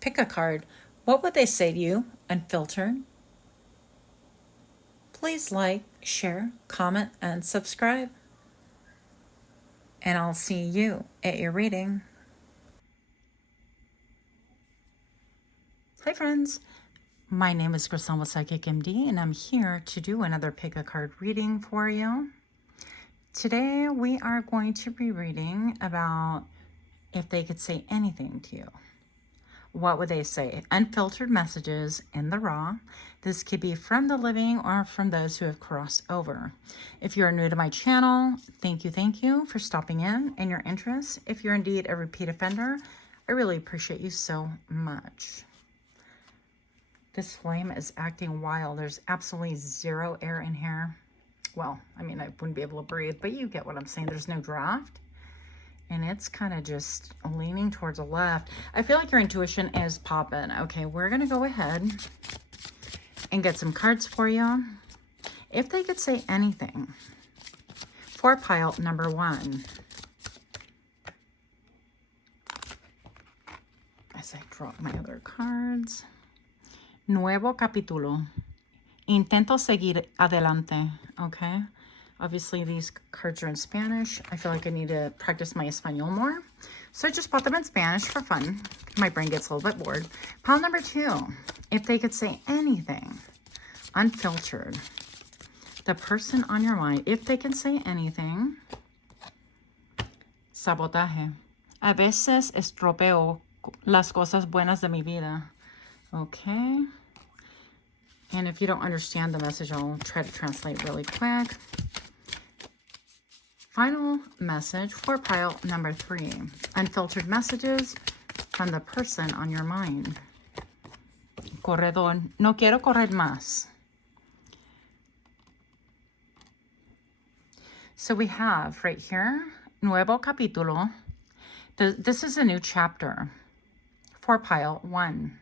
Pick a card. What would they say to you? Unfiltered. Please like, share, comment, and subscribe. And I'll see you at your reading. Hi friends, my name is Grisel with Psychicmd, and I'm here to do another Pickacard reading for you. Today we are going to be reading about if they could say anything to you. What would they say? Unfiltered messages in the raw. This could be from the living or from those who have crossed over. If you are new to my channel, thank you for stopping in and your interest. If you're indeed a repeat offender, I really appreciate you so much. This flame is acting wild. There's absolutely zero air in here. Well, I mean, I wouldn't be able to breathe, but you get what I'm saying. There's no draft. And it's kind of just leaning towards the left. I feel like your intuition is popping. Okay, we're going to go ahead and get some cards for you. If they could say anything for pile number 1. As I drop my other cards. Nuevo capítulo. Intento seguir adelante. Okay. Obviously, these cards are in Spanish. I feel like I need to practice my Espanol more. So I just bought them in Spanish for fun. My brain gets a little bit bored. Pile number 2. If they could say anything. Unfiltered. The person on your mind. If they can say anything. Sabotaje. A veces estropeo las cosas buenas de mi vida. Okay. And if you don't understand the message, I'll try to translate really quick. Final message for pile number 3. Unfiltered messages from the person on your mind. Corredor. No quiero correr más. So we have right here, Nuevo capítulo. This is a new chapter for pile 1.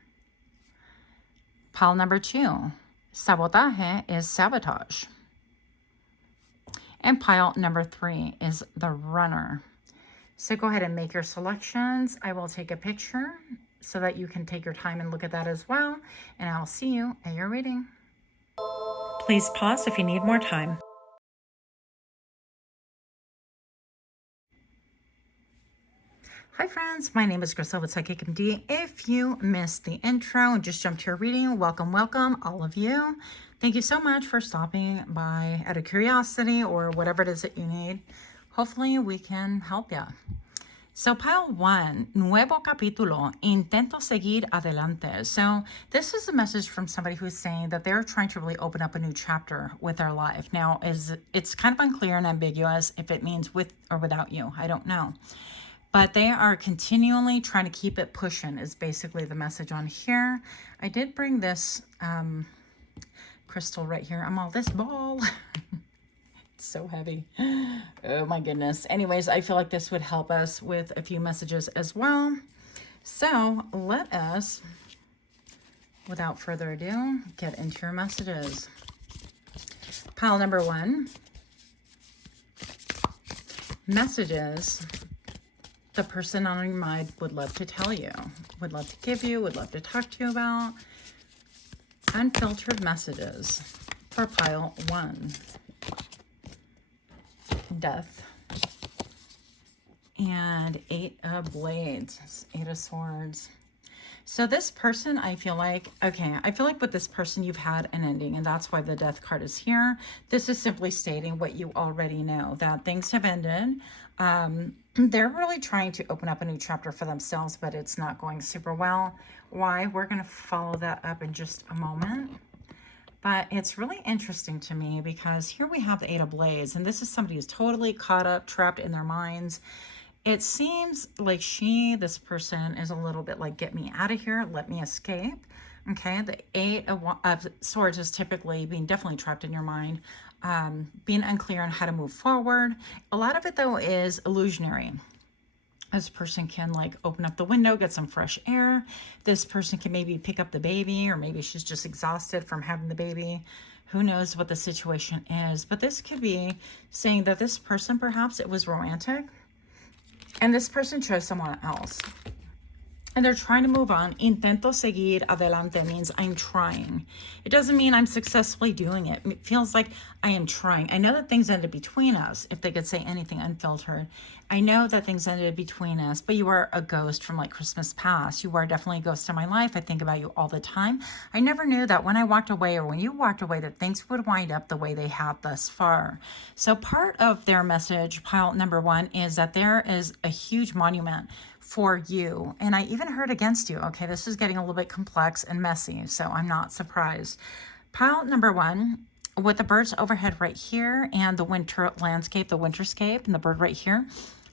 Pile number 2. Sabotaje is sabotage. And pile number 3 is the runner. So go ahead and make your selections. I will take a picture so that you can take your time and look at that as well. And I'll see you at your reading. Please pause if you need more time. Hi friends, my name is Grisel with Psychicmd. If you missed the intro and just jumped to your reading, welcome, all of you. Thank you so much for stopping by out of curiosity or whatever it is that you need. Hopefully we can help you. So pile 1, Nuevo capítulo, intento seguir adelante. So this is a message from somebody who's saying that they're trying to really open up a new chapter with their life. Now, it's kind of unclear and ambiguous if it means with or without you. I don't know. But they are continually trying to keep it pushing is basically the message on here. I did bring this crystal right here. I'm all this ball. It's so heavy. Oh my goodness. Anyways, I feel like this would help us with a few messages as well. So let us, without further ado, get into your messages. Pile number 1. Messages the person on your mind would love to tell you, would love to give you, would love to talk to you about. Unfiltered messages for pile 1. Death. And 8 of blades, 8 of swords. So this person, I feel like with this person you've had an ending, and that's why the death card is here. This is simply stating what you already know, that things have ended. They're really trying to open up a new chapter for themselves, but it's not going super well. Why? We're going to follow that up in just a moment. But it's really interesting to me because here we have the 8 of blades, and this is somebody who's totally caught up, trapped in their minds. It seems like this person is a little bit like, get me out of here, let me escape. Okay, the 8 of swords is typically being definitely trapped in your mind, being unclear on how to move forward. A lot of it, though, is illusionary. This person can like open up the window, get some fresh air. This person can maybe pick up the baby, or maybe she's just exhausted from having the baby. Who knows what the situation is, but this could be saying that this person, perhaps it was romantic, and this person chose someone else. And they're trying to move on. Intento seguir adelante means I'm trying. It doesn't mean I'm successfully doing it. It feels like I am trying. I know that things ended between us, if they could say anything unfiltered. I know that things ended between us, but you are a ghost from like Christmas past. You are definitely a ghost in my life. I think about you all the time. I never knew that when I walked away or when you walked away that things would wind up the way they have thus far. So part of their message, pile number one, is that there is a huge monument for you. And I even heard against you. Okay, this is getting a little bit complex and messy, so I'm not surprised. Pile number one, with the birds overhead right here and the winter landscape, the winterscape, and the bird right here,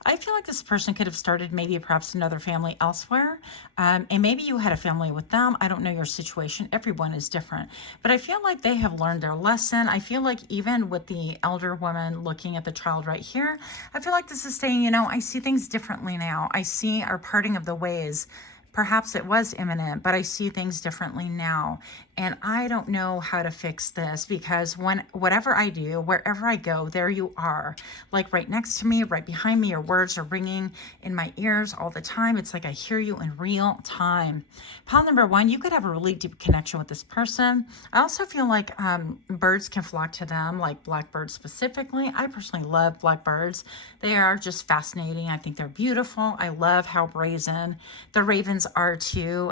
I feel like this person could have started maybe perhaps another family elsewhere. And maybe you had a family with them. I don't know your situation. Everyone is different. But I feel like they have learned their lesson. I feel like even with the elder woman looking at the child right here, I feel like this is saying, you know, I see things differently now. I see our parting of the ways. Perhaps it was imminent, but I see things differently now. And I don't know how to fix this because whatever I do, wherever I go, there you are. Like right next to me, right behind me, your words are ringing in my ears all the time. It's like I hear you in real time. Pile number one, you could have a really deep connection with this person. I also feel like birds can flock to them, like blackbirds specifically. I personally love blackbirds. They are just fascinating. I think they're beautiful. I love how brazen the ravens are too.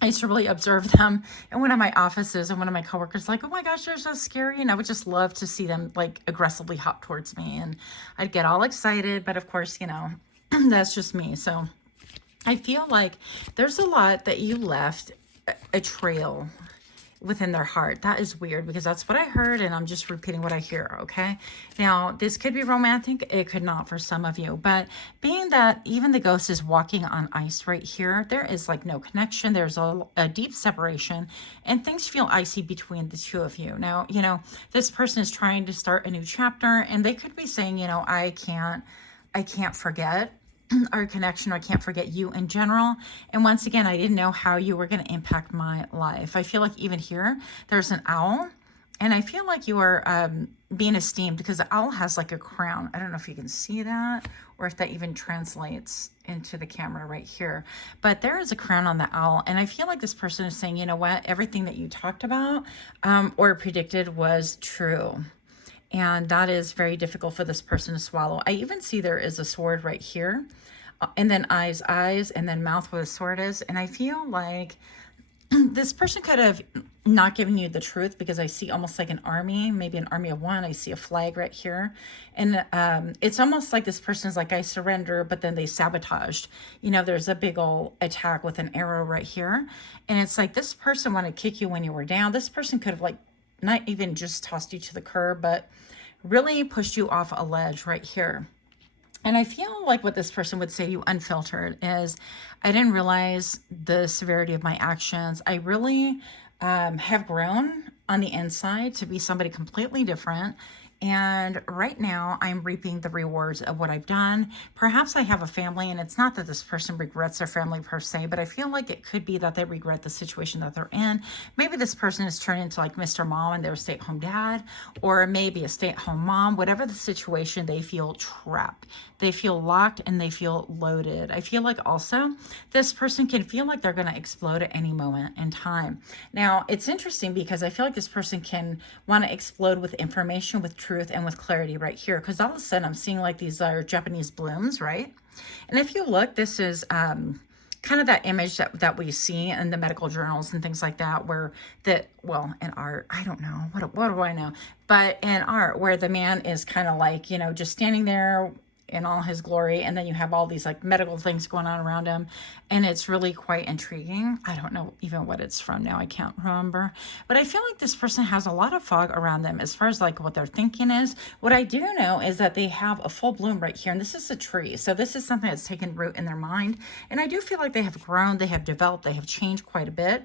I used to really observe them in one of my offices, and one of my coworkers like, oh my gosh, they're so scary. And I would just love to see them like aggressively hop towards me, and I'd get all excited. But of course, you know, that's just me. So I feel like there's a lot that you left a trail within their heart. That is weird because that's what I heard, and I'm just repeating what I hear. Okay, now this could be romantic, it could not for some of you, but being that even the ghost is walking on ice right here, there is like no connection. There's a deep separation, and things feel icy between the two of you. Now, you know, this person is trying to start a new chapter, and they could be saying, you know, I can't forget our connection, or I can't forget you in general. And once again, I didn't know how you were going to impact my life. I feel like even here, there's an owl, and I feel like you are being esteemed because the owl has like a crown. I don't know if you can see that or if that even translates into the camera right here, but there is a crown on the owl. And I feel like this person is saying, you know what, everything that you talked about or predicted was true. And that is very difficult for this person to swallow. I even see there is a sword right here, and then eyes, and then mouth where the sword is. And I feel like this person could have not given you the truth because I see almost like an army, maybe an army of one. I see a flag right here. And it's almost like this person is like, I surrender, but then they sabotaged. You know, there's a big old attack with an arrow right here. And it's like this person wanted to kick you when you were down. This person could have like not even just tossed you to the curb, but really pushed you off a ledge right here. And I feel like what this person would say to you unfiltered is, I didn't realize the severity of my actions. I really have grown on the inside to be somebody completely different. And right now I'm reaping the rewards of what I've done. Perhaps I have a family, and it's not that this person regrets their family per se, but I feel like it could be that they regret the situation that they're in. Maybe this person is turned into like Mr. Mom and they're a stay-at-home dad, or maybe a stay-at-home mom. Whatever the situation, they feel trapped. They feel locked and they feel loaded. I feel like also this person can feel like they're going to explode at any moment in time. Now, it's interesting because I feel like this person can want to explode with information, with truth, and with clarity right here. Because all of a sudden I'm seeing like these are Japanese blooms, right? And if you look, this is kind of that image that we see in the medical journals and things like that, where well, in art, I don't know, what do I know? But in art, where the man is kind of like, you know, just standing there in all his glory, and then you have all these like medical things going on around him, and it's really quite intriguing. I don't know even what it's from now, I can't remember, but I feel like this person has a lot of fog around them as far as like what their thinking is. What I do know is that they have a full bloom right here, and this is a tree, so this is something that's taken root in their mind, and I do feel like they have grown, they have developed, they have changed quite a bit.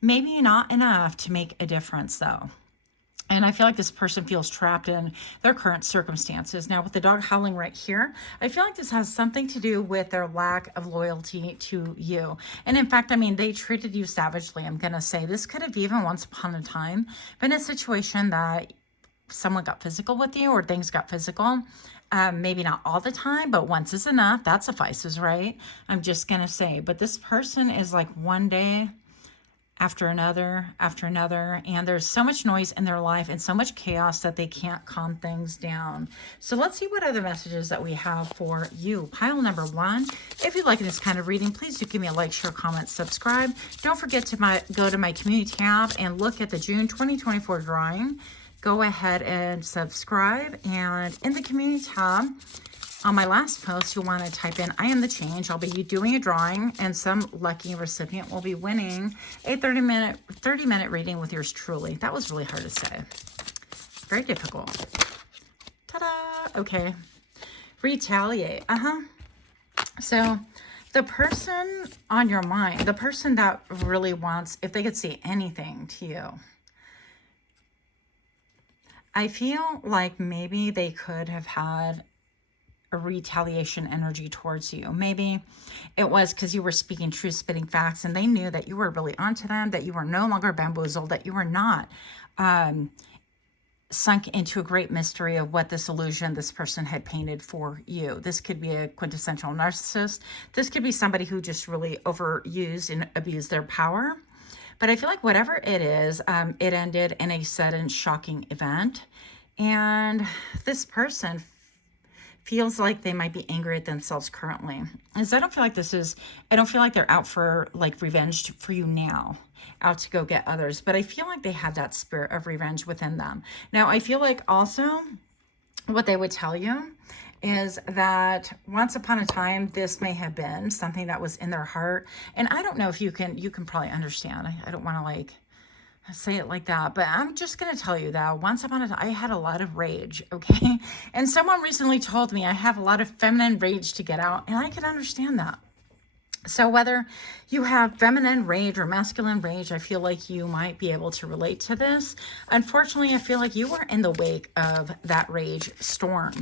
Maybe not enough to make a difference though. And I feel like this person feels trapped in their current circumstances. Now, with the dog howling right here, I feel like this has something to do with their lack of loyalty to you. And in fact, I mean, they treated you savagely. I'm going to say this could have even once upon a time been a situation that someone got physical with you, or things got physical. Maybe not all the time, but once is enough. That suffices, right? I'm just going to say, but this person is like one day after another, and there's so much noise in their life and so much chaos that they can't calm things down. So let's see what other messages that we have for you. Pile number 1. If you like this kind of reading, please do give me a like, share, comment, subscribe. Don't forget to go to my community tab and look at the June 2024 drawing. Go ahead and subscribe, and in the community tab, on my last post, you'll want to type in, I am the change. I'll be doing a drawing, and some lucky recipient will be winning a 30-minute reading with yours truly. That was really hard to say. Very difficult. Ta-da! Okay. Retaliate. So the person on your mind, the person that really wants, if they could say anything to you, I feel like maybe they could have had a retaliation energy towards you. Maybe it was because you were speaking truth, spitting facts, and they knew that you were really onto them, that you were no longer bamboozled, that you were not sunk into a great mystery of what this illusion this person had painted for you. This could be a quintessential narcissist. This could be somebody who just really overused and abused their power. But I feel like whatever it is, it ended in a sudden, shocking event. And this person feels like they might be angry at themselves currently. As I don't feel like they're out for like revenge for you now, out to go get others. But I feel like they have that spirit of revenge within them. Now, I feel like also what they would tell you is that once upon a time, this may have been something that was in their heart. And I don't know if you can probably understand. I don't want to like say it like that, but I'm just going to tell you that once upon a time, I had a lot of rage, okay? And someone recently told me I have a lot of feminine rage to get out, and I can understand that. So whether you have feminine rage or masculine rage, I feel like you might be able to relate to this. Unfortunately, I feel like you were in the wake of that rage storm.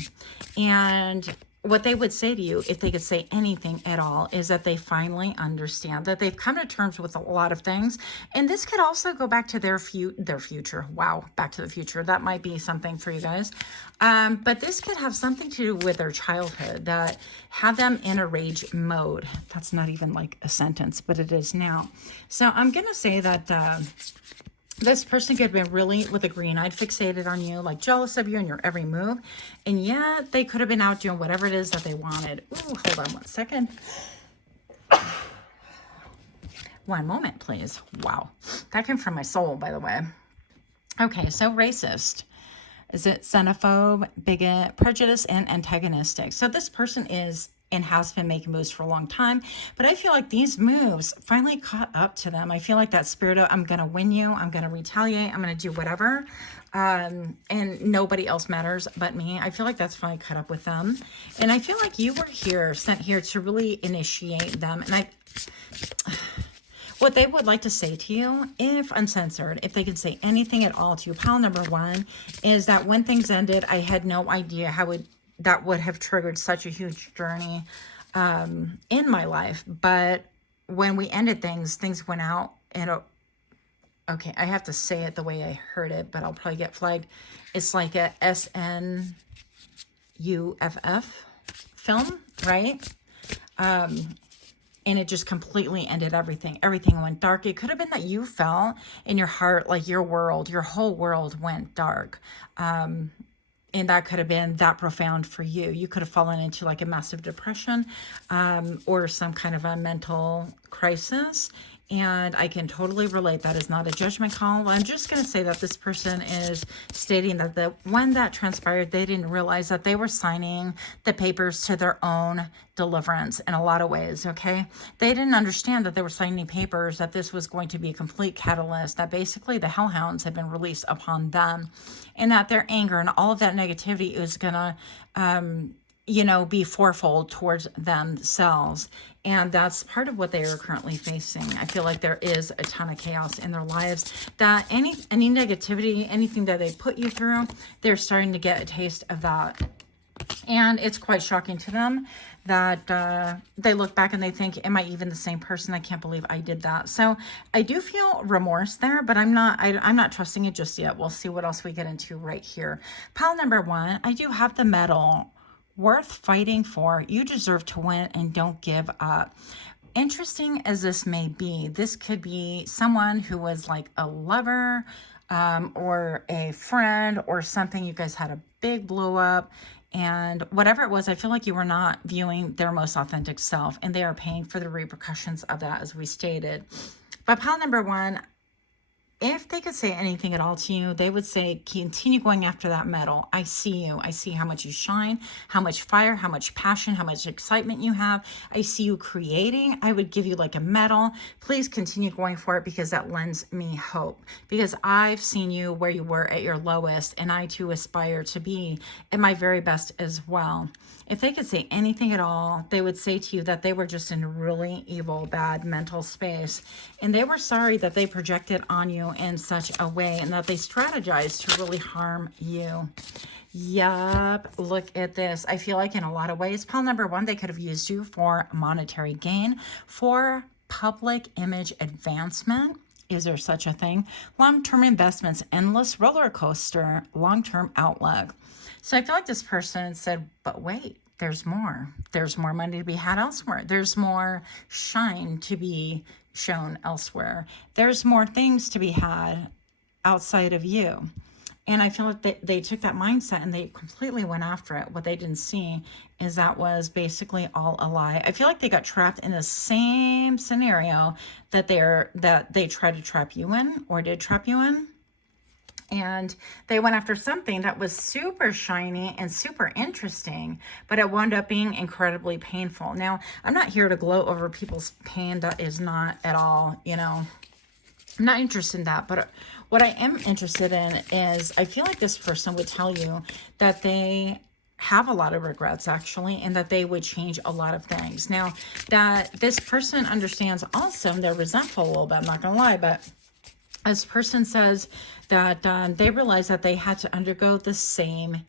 And what they would say to you, if they could say anything at all, is that they finally understand, that they've come to terms with a lot of things. And this could also go back to their future. Wow, Back to the Future. That might be something for you guys. But this could have something to do with their childhood that had them in a rage mode. That's not even like a sentence, but it is now. So I'm going to say that this person could have been really, with a green eye, fixated on you, like jealous of you and your every move. And yet they could have been out doing whatever it is that they wanted. Ooh, hold on one second. One moment, please. Wow. That came from my soul, by the way. Okay, so racist. Is it xenophobe, bigot, prejudice, and antagonistic? So this person is and has been making moves for a long time, but I feel like these moves finally caught up to them. I feel like that spirit of, I'm going to win you, I'm going to retaliate, I'm going to do whatever, and nobody else matters but me. I feel like that's finally caught up with them. And I feel like you were sent here to really initiate them. And what they would like to say to you, if uncensored, if they could say anything at all to you, pile number 1, is that when things ended, I had no idea how that would have triggered such a huge journey in my life. But when we ended things went out. And okay, I have to say it the way I heard it, but I'll probably get flagged. It's like a SNUFF film, right? And it just completely ended everything. Everything went dark. It could have been that you felt in your heart like your whole world went dark. And that could have been that profound for you. You could have fallen into like a massive depression or some kind of a mental crisis. And I can totally relate. That is not a judgment call. I'm just going to say that this person is stating that when that transpired, they didn't realize that they were signing the papers to their own deliverance in a lot of ways, okay? They didn't understand that they were signing papers, that this was going to be a complete catalyst, that basically the hellhounds had been released upon them, and that their anger and all of that negativity is going to be fourfold towards themselves. And that's part of what they are currently facing. I feel like there is a ton of chaos in their lives, that any negativity, anything that they put you through, they're starting to get a taste of that. And it's quite shocking to them that they look back and they think, am I even the same person? I can't believe I did that. So I do feel remorse there, but I'm not trusting it just yet. We'll see what else we get into right here. Pile number 1, I do have the medal worth fighting for. You deserve to win and don't give up. Interesting as this may be, this could be someone who was like a lover, or a friend or something. You guys had a big blow up, and whatever it was, I feel like you were not viewing their most authentic self, and they are paying for the repercussions of that, as we stated. But pile number one, if they could say anything at all to you, they would say, continue going after that medal. I see you. I see how much you shine, how much fire, how much passion, how much excitement you have. I see you creating. I would give you like a medal. Please continue going for it, because that lends me hope. Because I've seen you where you were at your lowest, and I too aspire to be at my very best as well. If they could say anything at all, they would say to you that they were just in a really evil, bad mental space. And they were sorry that they projected on you in such a way, and that they strategized to really harm you. Yup, look at this. I feel like in a lot of ways, pile number one, they could have used you for monetary gain, for public image advancement. Is there such a thing? Long-term investments, endless roller coaster, long-term outlook. So I feel like this person said, but wait, there's more. There's more money to be had elsewhere. There's more shine to be shown elsewhere. There's more things to be had outside of you. And I feel like they took that mindset and they completely went after it. What they didn't see is that was basically all a lie. I feel like they got trapped in the same scenario that they tried to trap you in, or did trap you in. And they went after something that was super shiny and super interesting, but it wound up being incredibly painful. Now, I'm not here to gloat over people's pain. That is not at all, I'm not interested in that. But what I am interested in is, I feel like this person would tell you that they have a lot of regrets, actually, and that they would change a lot of things. Now, that this person understands also, and they're resentful a little bit, I'm not going to lie, but this person says that they realized that they had to undergo the same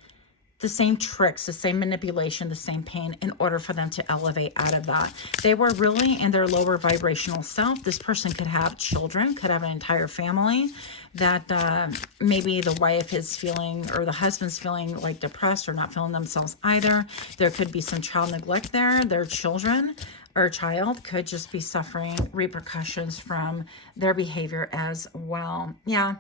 tricks, the same manipulation, the same pain in order for them to elevate out of that. They were really in their lower vibrational self. This person could have children, could have an entire family, that maybe the wife is feeling, or the husband's feeling like depressed or not feeling themselves either. There could be some child neglect there. Their children or child could just be suffering repercussions from their behavior as well. Yeah,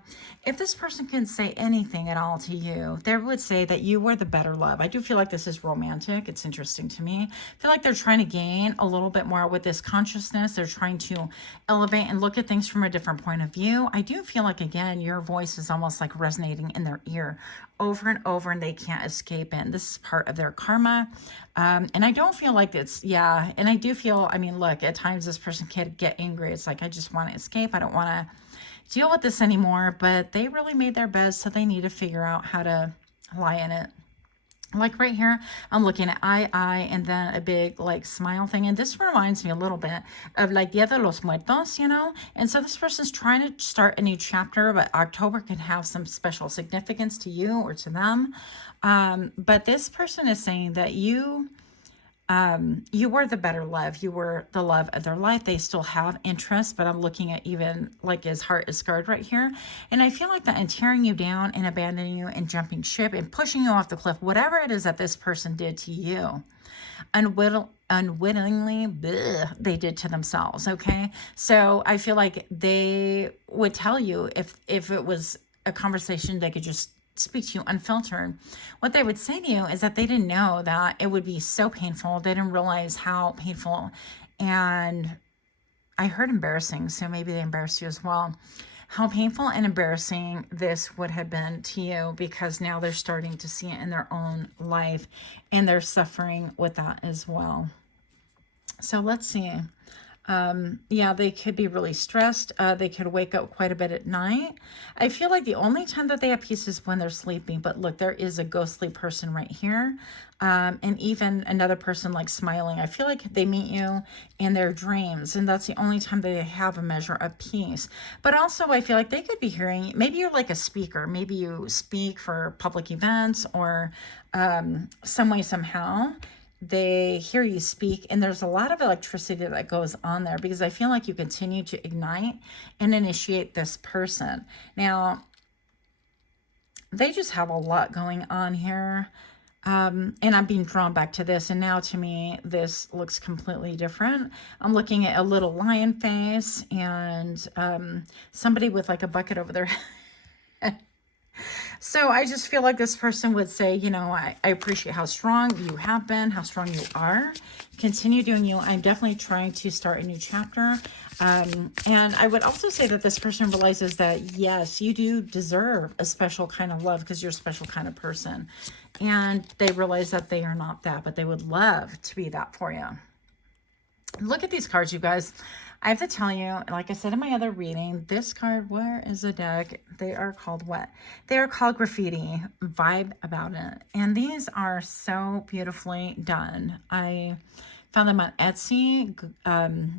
if this person can say anything at all to you, they would say that you were the better love. I do feel like this is romantic. It's interesting to me. I feel like they're trying to gain a little bit more with this consciousness. They're trying to elevate and look at things from a different point of view. I do feel like, again, your voice is almost like resonating in their ear over and over, and they can't escape it. And this is part of their karma. And I don't feel like it's, yeah. And I do feel, look, at times this person can get angry. It's like, I just want to escape. I don't want to deal with this anymore. But they really made their bed, so they need to figure out how to lie in it. Like right here, I'm looking at I, and then a big like smile thing. And this reminds me a little bit of like Dia de los Muertos, And so this person's trying to start a new chapter, but October can have some special significance to you or to them. But this person is saying that you were the better love. You were the love of their life. They still have interest, but I'm looking at even like his heart is scarred right here. And I feel like that in tearing you down and abandoning you and jumping ship and pushing you off the cliff, whatever it is that this person did to you, unwittingly, they did to themselves. Okay. So I feel like they would tell you, if it was a conversation, they could just speak to you unfiltered. What they would say to you is that they didn't know that it would be so painful. They didn't realize how painful, and I heard embarrassing, so maybe they embarrassed you as well, how painful and embarrassing this would have been to you, because now they're starting to see it in their own life, and they're suffering with that as well. So let's see. Yeah, they could be really stressed. They could wake up quite a bit at night. I feel like the only time that they have peace is when they're sleeping. But look, there is a ghostly person right here. And even another person like smiling. I feel like they meet you in their dreams, and that's the only time they have a measure of peace. But also I feel like they could be hearing, maybe you're like a speaker. Maybe you speak for public events, or some way, somehow they hear you speak, and there's a lot of electricity that goes on there, because I feel like you continue to ignite and initiate this person. Now, they just have a lot going on here. And I'm being drawn back to this. And now to me, this looks completely different. I'm looking at a little lion face and somebody with like a bucket over their head. So I just feel like this person would say, you know, I appreciate how strong you have been, how strong you are. Continue doing you. I'm definitely trying to start a new chapter. And I would also say that this person realizes that, yes, you do deserve a special kind of love because you're a special kind of person. And they realize that they are not that, but they would love to be that for you. Look at these cards, you guys. I have to tell you, like I said in my other reading, this card, where is the deck? They are called what? They are called Graffiti. Vibe about it. And these are so beautifully done. I found them on Etsy.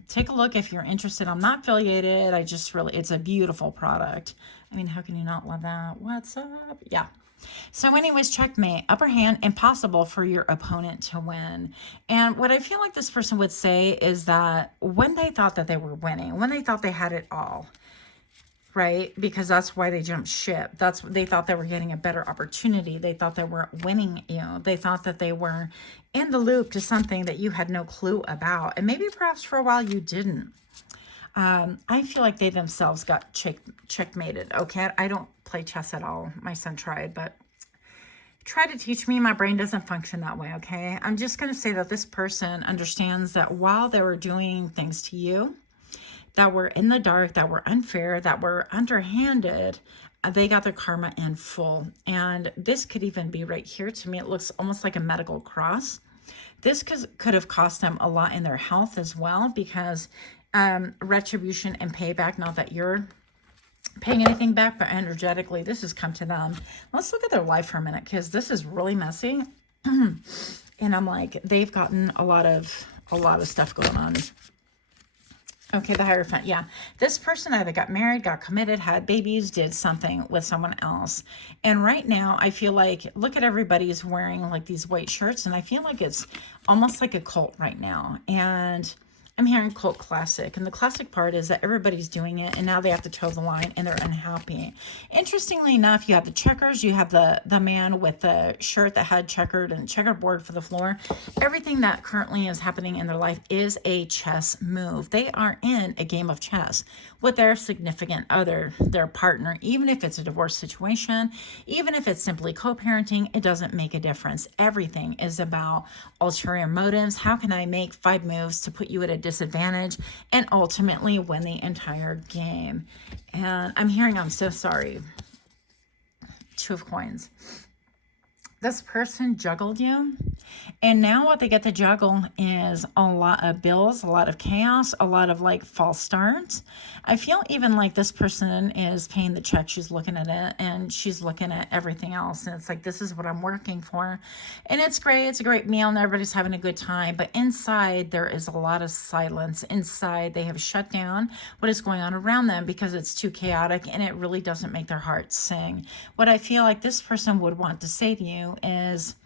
Take a look if you're interested. I'm not affiliated. I just really, it's a beautiful product. I mean, how can you not love that? What's up? Yeah. So anyways, checkmate, upper hand, impossible for your opponent to win. And what I feel like this person would say is that when they thought that they were winning, when they thought they had it all, right? Because that's why they jumped ship. They thought they were getting a better opportunity. They thought they were winning you. They thought that they were in the loop to something that you had no clue about. And maybe perhaps for a while you didn't. I feel like they themselves got checkmated. Okay, I don't play chess at all. My son tried, but try to teach me. My brain doesn't function that way, okay? I'm just going to say that this person understands that while they were doing things to you that were in the dark, that were unfair, that were underhanded, they got their karma in full. And this could even be right here. To me, it looks almost like a medical cross. This could have cost them a lot in their health as well, because retribution and payback, not that you're paying anything back, but energetically this has come to them. Let's look at their life for a minute, because this is really messy. And I'm like, they've gotten a lot of stuff going on. Okay, the Hierophant. Yeah, this person either got married, got committed, had babies, did something with someone else. And right now I feel like, look at everybody's wearing like these white shirts, and I feel like it's almost like a cult right now. And I'm hearing cult classic, and the classic part is that everybody's doing it, and now they have to toe the line, and they're unhappy. Interestingly enough, you have the checkers, you have the man with the shirt that had checkered and checkerboard for the floor. Everything that currently is happening in their life is a chess move. They are in a game of chess with their significant other, their partner. Even if it's a divorce situation, even if it's simply co-parenting, it doesn't make a difference. Everything is about ulterior motives. How can I make 5 moves to put you at a disadvantage and ultimately win the entire game? And I'm hearing, I'm so sorry. 2 of coins. This person juggled you, and now what they get to juggle is a lot of bills, a lot of chaos, a lot of like false starts. I feel even like this person is paying the check. She's looking at it, and she's looking at everything else, and it's like, this is what I'm working for, and it's great. It's a great meal, and everybody's having a good time, but inside there is a lot of silence. Inside they have shut down what is going on around them because it's too chaotic, and it really doesn't make their hearts sing. What I feel like this person would want to say to you is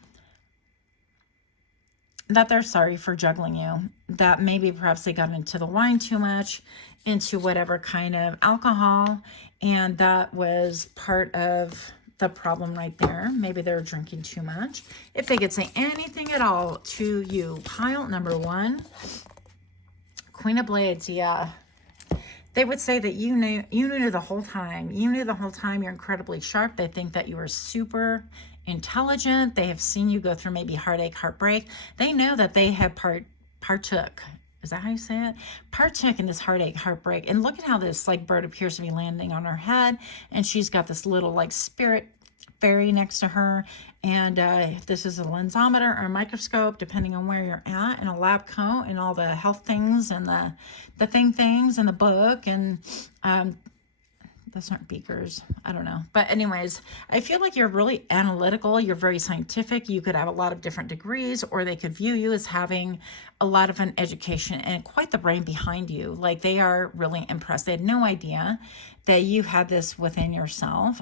that they're sorry for juggling you, that maybe perhaps they got into the wine too much, into whatever kind of alcohol, and that was part of the problem right there. Maybe they're drinking too much. If they could say anything at all to you, pile number 1, Queen of Blades. Yeah, they would say that you knew the whole time. You knew the whole time. You're incredibly sharp. They think that you are super intelligent. They have seen you go through maybe heartache, heartbreak. They know that they have partook. Is that how you say it? Partook in this heartache, heartbreak. And look at how this like bird appears to be landing on her head. And she's got this little like spirit fairy next to her. And this is a lensometer or a microscope, depending on where you're at, and a lab coat, and all the health things, and the things, and the book, and those aren't beakers. I don't know. But anyways, I feel like you're really analytical. You're very scientific. You could have a lot of different degrees, or they could view you as having a lot of an education and quite the brain behind you. Like, they are really impressed. They had no idea that you had this within yourself.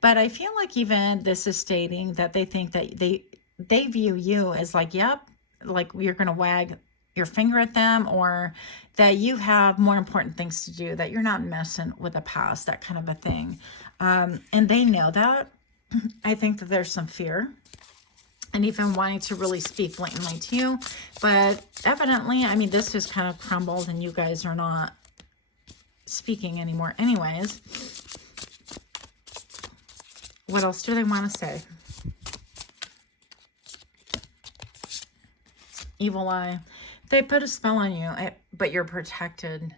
But I feel like even this is stating that they think that they view you as like, yep, like you're going to wag your finger at them, or that you have more important things to do, that you're not messing with the past, that kind of a thing. And they know that. I think that there's some fear. and even wanting to really speak blatantly to you. But evidently, I mean, this just kind of crumbled and you guys are not speaking anymore anyways. What else do they want to say? Evil eye. They put a spell on you, but you're protected.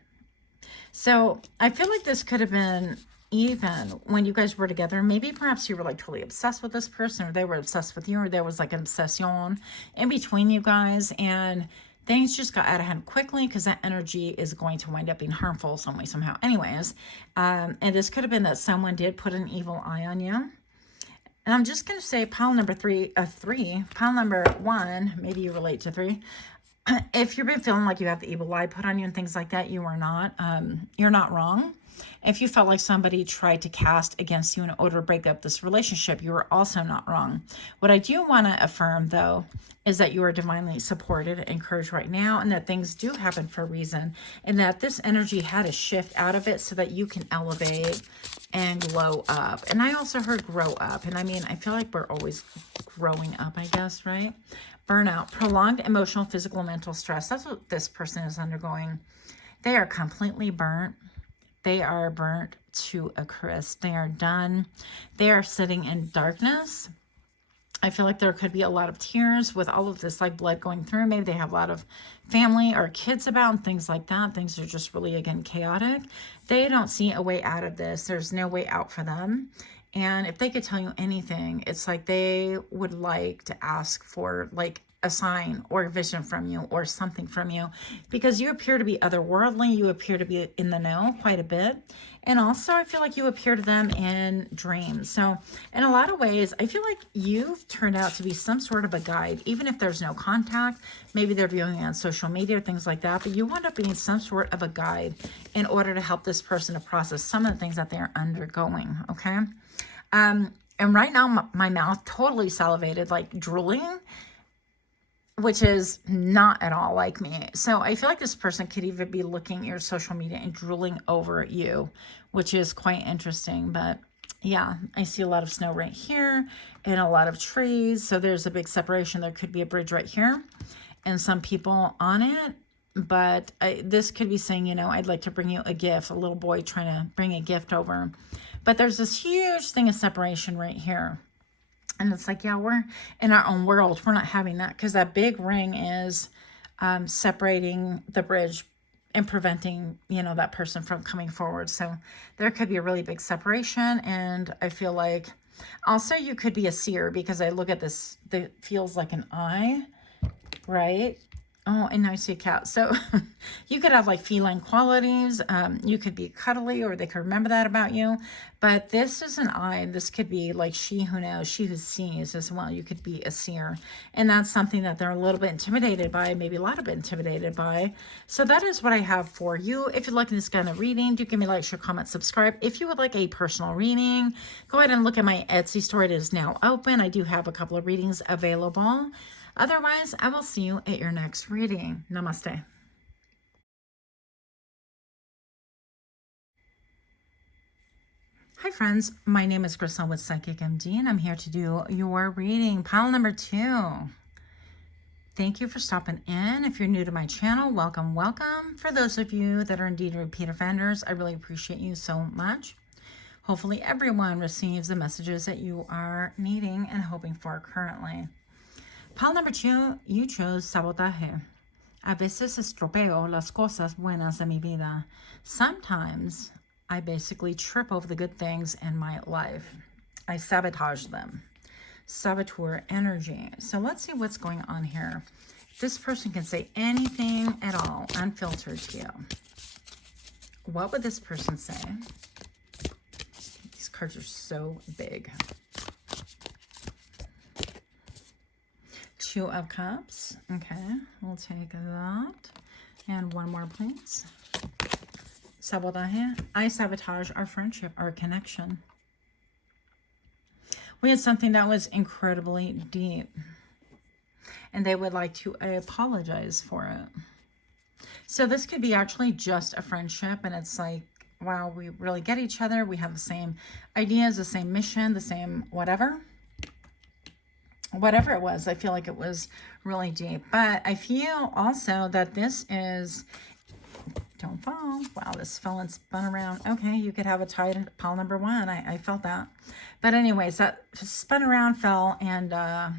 So I feel like this could have been even when you guys were together. Maybe perhaps you were like totally obsessed with this person, or they were obsessed with you, or there was like an obsession in between you guys, and things just got out of hand quickly because that energy is going to wind up being harmful some way, somehow. Anyways, and this could have been that someone did put an evil eye on you. And I'm just going to say pile number pile number 1, maybe you relate to 3. If you've been feeling like you have the evil eye put on you and things like that, you're not wrong. If you felt like somebody tried to cast against you in order to break up this relationship, you are also not wrong. What I do want to affirm, though, is that you are divinely supported and encouraged right now, and that things do happen for a reason, and that this energy had to shift out of it so that you can elevate and glow up. And I also heard grow up. And I mean, I feel like we're always growing up, I guess, right? Burnout, prolonged emotional, physical, mental stress. That's what this person is undergoing. They are completely burnt. They are burnt to a crisp. They are done. They are sitting in darkness. I feel like there could be a lot of tears with all of this like blood going through. Maybe they have a lot of family or kids about and things like that. Things are just really, again, chaotic. They don't see a way out of this. There's no way out for them. And if they could tell you anything, it's like they would like to ask for like a sign or a vision from you or something from you, because you appear to be otherworldly. You appear to be in the know quite a bit. And also I feel like you appear to them in dreams. So in a lot of ways, I feel like you've turned out to be some sort of a guide, even if there's no contact. Maybe they're viewing you on social media or things like that, but you wind up being some sort of a guide in order to help this person to process some of the things that they're undergoing. Okay. And right now my mouth totally salivated, like drooling, which is not at all like me. So I feel like this person could even be looking at your social media and drooling over you, which is quite interesting. But yeah, I see a lot of snow right here and a lot of trees. So there's a big separation. There could be a bridge right here and some people on it. But this could be saying, you know, I'd like to bring you a gift, a little boy trying to bring a gift over. But there's this huge thing of separation right here. And it's like, yeah, we're in our own world. We're not having that, because that big ring is separating the bridge and preventing, you know, that person from coming forward. So there could be a really big separation. And I feel like also you could be a seer, because I look at this, that feels like an eye, right? Oh, and now I see a cat. So you could have like feline qualities. You could be cuddly, or they could remember that about you. But this is an eye. This could be like she who knows, she who sees as well. You could be a seer. And that's something that they're a little bit intimidated by, maybe a lot of bit intimidated by. So that is what I have for you. If you're liking this kind of reading, do give me a like, share, comment, subscribe. If you would like a personal reading, go ahead and look at my Etsy store. It is now open. I do have a couple of readings available. Otherwise, I will see you at your next reading. Namaste. Hi friends, my name is Crystal with Psychicmd, and I'm here to do your reading, pile number 2. Thank you for stopping in. If you're new to my channel, welcome, welcome. For those of you that are indeed repeat offenders, I really appreciate you so much. Hopefully everyone receives the messages that you are needing and hoping for currently. Pile number 2, you chose sabotaje. A veces estropeo las cosas buenas de mi vida. Sometimes I basically trip over the good things in my life. I sabotage them. Saboteur energy. So let's see what's going on here. This person can say anything at all, unfiltered to you. What would this person say? These cards are so big. 2 of Cups. Okay, we'll take that. And one more, please. Sabotaje. I sabotage our friendship, our connection. We had something that was incredibly deep, and they would like to apologize for it. So this could be actually just a friendship, and it's like, wow, we really get each other. We have the same ideas, the same mission, the same whatever. whatever it was, I feel like it was really deep. But I feel also that this is, don't fall. Wow, this fell and spun around. Okay, you could have a tied pile number 1. I felt that. But anyways, that spun around, fell, and that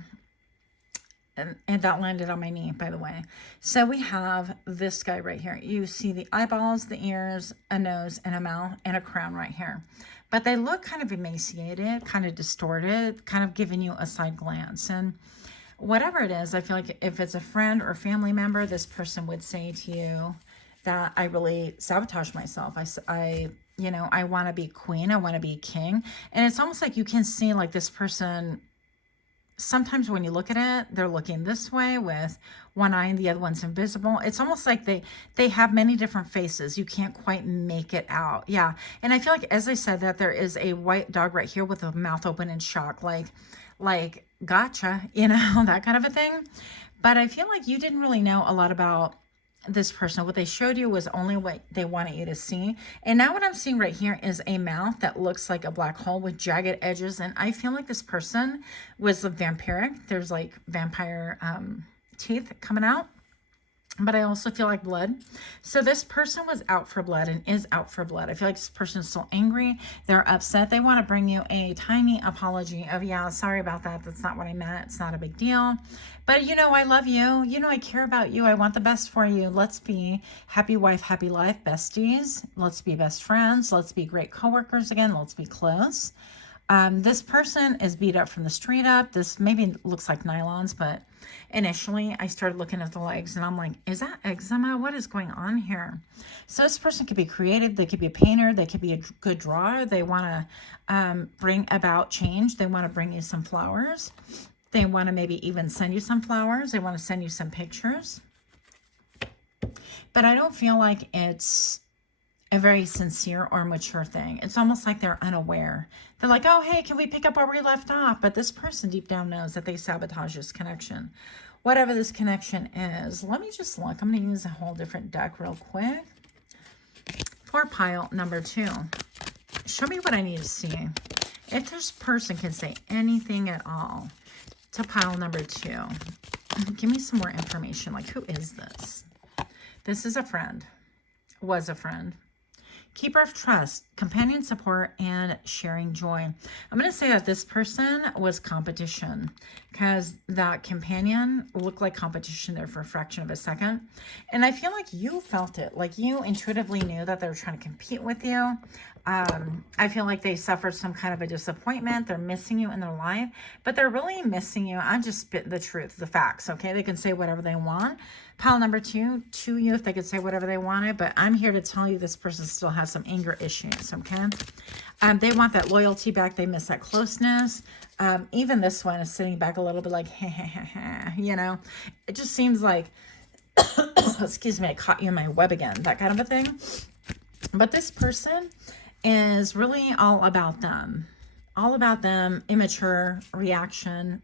landed on my knee, by the way. So we have this guy right here. You see the eyeballs, the ears, a nose, and a mouth, and a crown right here. But they look kind of emaciated, kind of distorted, kind of giving you a side glance. And whatever it is, I feel like if it's a friend or family member, this person would say to you that I really sabotage myself. I you know, I want to be queen. I want to be king. And it's almost like you can see like this person, sometimes when you look at it, they're looking this way with one eye and the other one's invisible. It's almost like they have many different faces. You can't quite make it out. Yeah. And I feel like, as I said, that there is a white dog right here with a mouth open in shock, like gotcha, you know, that kind of a thing. But I feel like you didn't really know a lot about this person. What they showed you was only what they wanted you to see. And now what I'm seeing right here is a mouth that looks like a black hole with jagged edges. And I feel like this person was vampiric. There's like vampire teeth coming out. But I also feel like blood. So this person was out for blood and is out for blood. I feel like this person is still angry. They're upset. They want to bring you a tiny apology of, yeah, sorry about that. That's not what I meant. It's not a big deal. But, you know, I love you. You know, I care about you. I want the best for you. Let's be happy wife, happy life, besties. Let's be best friends. Let's be great coworkers again. Let's be close. This person is beat up from the street up. This maybe looks like nylons, but initially I started looking at the legs and I'm like, is that eczema? What is going on here? So this person could be creative. They could be a painter. They could be a good drawer. They want to bring about change. They want to bring you some flowers. They want to maybe even send you some flowers. They want to send you some pictures. But I don't feel like it's a very sincere or mature thing. It's almost like they're unaware. They're like, oh, hey, can we pick up where we left off? But this person deep down knows that they sabotage this connection. Whatever this connection is, let me just look. I'm going to use a whole different deck real quick. For pile number 2, show me what I need to see. If this person can say anything at all to pile number 2, give me some more information. Like, who is this? This is a friend. Was a friend. Keeper of trust, companion support, and sharing joy. I'm going to say that this person was competition because that companion looked like competition there for a fraction of a second. And I feel like you felt it. Like you intuitively knew that they were trying to compete with you. I feel like they suffered some kind of a disappointment. They're missing you in their life, but they're really missing you. I'm just spitting the truth, the facts, okay? They can say whatever they want. Pile number 2, to you, if they could say whatever they wanted, but I'm here to tell you this person still has some anger issues, okay? They want that loyalty back. They miss that closeness. Even this one is sitting back a little bit like, you know? It just seems like, excuse me, I caught you in my web again, that kind of a thing. But this person is really all about them. All about them, immature, reaction,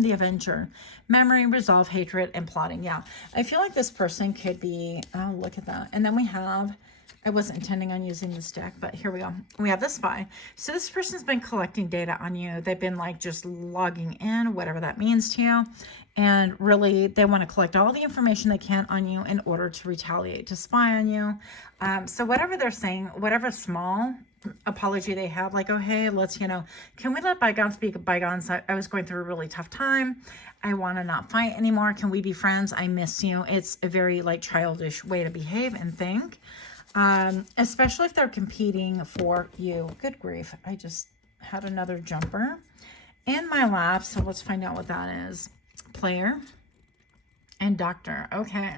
the Avenger, memory, resolve, hatred, and plotting. Yeah, I feel like this person could be, oh, look at that. And then we have, I wasn't intending on using this deck, but here we go. We have the spy. So this person's been collecting data on you. They've been like just logging in, whatever that means to you. And really, they want to collect all the information they can on you in order to retaliate, to spy on you. So whatever they're saying, whatever small apology they have, like, oh, hey, let's, you know, can we let bygones be bygones? I was going through a really tough time. I want to not fight anymore. Can we be friends? I miss you. It's a very like childish way to behave and think, especially if they're competing for you. Good grief. I just had another jumper in my lap. So let's find out what that is. Player and doctor. Okay.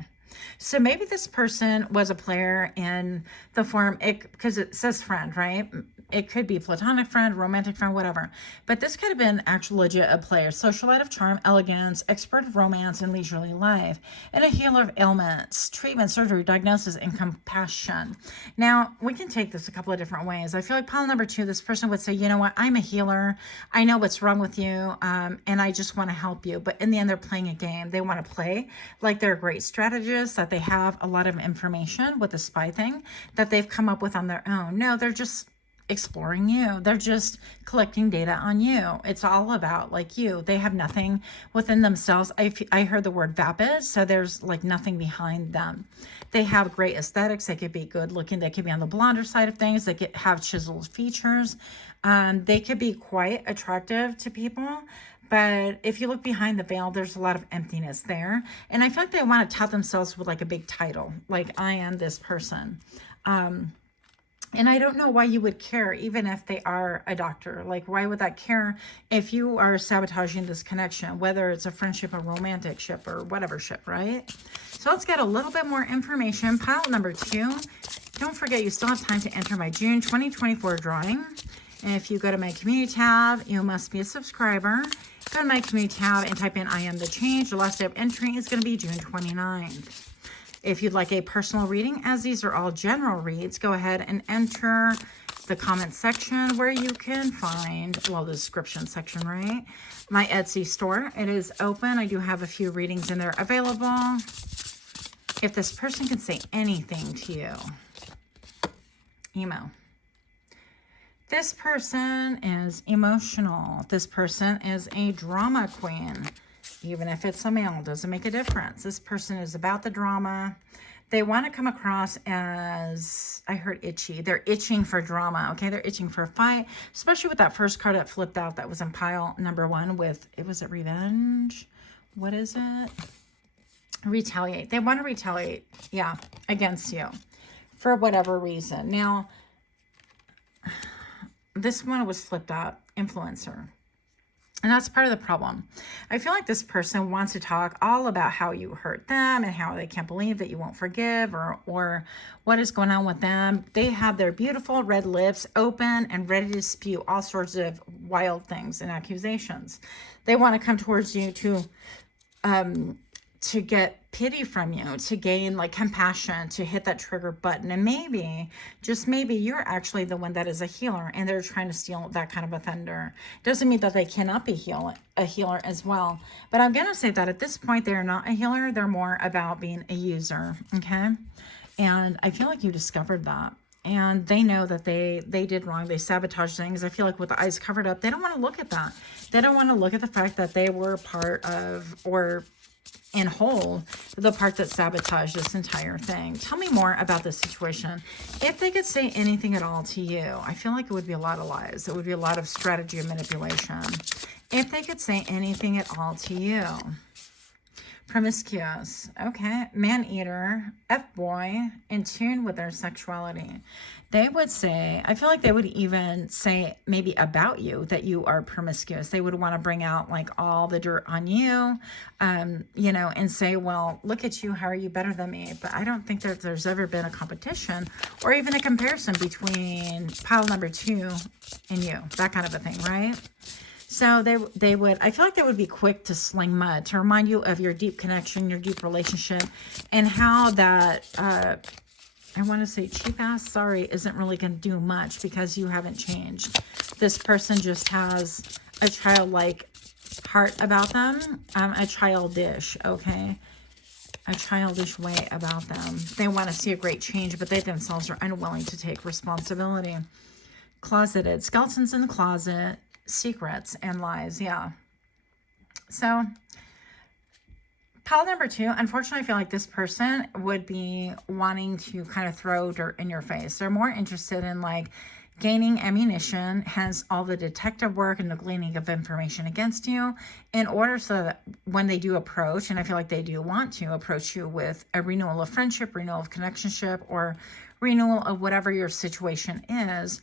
So maybe this person was a player in the form, because it says friend, right? It could be platonic friend, romantic friend, whatever. But this could have been actual legit a player. Socialite of charm, elegance, expert of romance and leisurely life, and a healer of ailments, treatment, surgery, diagnosis, and compassion. Now, we can take this a couple of different ways. I feel like pile number 2, this person would say, you know what, I'm a healer. I know what's wrong with you, and I just want to help you. But in the end, they're playing a game. They want to play like they're a great strategist, that they have a lot of information with the spy thing that they've come up with on their own. No, they're just exploring you. They're just collecting data on you. It's all about like you. They have nothing within themselves. I heard the word vapid, so there's like nothing behind them. They have great aesthetics. They could be good looking. They could be on the blonder side of things. They could have chiseled features. They could be quite attractive to people. But if you look behind the veil, there's a lot of emptiness there. And I feel like they want to tout themselves with like a big title, like I am this person. And I don't know why you would care, even if they are a doctor. Like, why would that care if you are sabotaging this connection, whether it's a friendship, a romantic ship, or whatever ship, right? So let's get a little bit more information. Pile number 2. Don't forget, you still have time to enter my June 2024 drawing. And if you go to my community tab, you must be a subscriber. Go to my community tab and type in I am the change. The last day of entry is going to be June 29th. If you'd like a personal reading, as these are all general reads, go ahead and enter the comment section where you can find, well, the description section, right? My Etsy store. It is open. I do have a few readings in there available. If this person can say anything to you, email. This person is emotional. This person is a drama queen. Even if it's a male, doesn't make a difference. This person is about the drama. They want to come across as, I heard itchy. They're itching for drama, okay? They're itching for a fight, especially with that first card that flipped out that was in pile number 1 with, was it revenge? What is it? Retaliate. They want to retaliate, yeah, against you for whatever reason. Now, this one was flipped out, influencer. And that's part of the problem. I feel like this person wants to talk all about how you hurt them and how they can't believe that you won't forgive or what is going on with them. They have their beautiful red lips open and ready to spew all sorts of wild things and accusations. They want to come towards you to get pity from you, to gain like compassion, to hit that trigger button. And maybe, just maybe, you're actually the one that is a healer and they're trying to steal that kind of offender. Doesn't mean that they cannot be a healer as well. But I'm going to say that at this point, they're not a healer. They're more about being a user, okay? And I feel like you discovered that. And they know that they did wrong. They sabotaged things. I feel like with the eyes covered up, they don't want to look at that. They don't want to look at the fact that they were part of, or in whole, the part that sabotaged this entire thing. Tell me more about this situation. If they could say anything at all to you, I feel like it would be a lot of lies. It would be a lot of strategy and manipulation. If they could say anything at all to you. Promiscuous. Okay. Man-eater. F-boy. In tune with their sexuality. They would say, I feel like they would even say maybe about you that you are promiscuous. They would want to bring out like all the dirt on you, you know, and say, well, look at you. How are you better than me? But I don't think that there's ever been a competition or even a comparison between pile number 2 and you. That kind of a thing, right? So they would, I feel like they would be quick to sling mud, to remind you of your deep connection, your deep relationship, and how that, I want to say cheap ass sorry isn't really going to do much because you haven't changed. This person just has a childlike heart about them, a childish, okay? A childish way about them. They want to see a great change, but they themselves are unwilling to take responsibility. Closeted, skeletons in the closet, secrets and lies, yeah. So, pile number 2, unfortunately, I feel like this person would be wanting to kind of throw dirt in your face. They're more interested in like gaining ammunition, hence all the detective work and the gleaning of information against you in order so that when they do approach, and I feel like they do want to approach you with a renewal of friendship, renewal of connectionship, or renewal of whatever your situation is,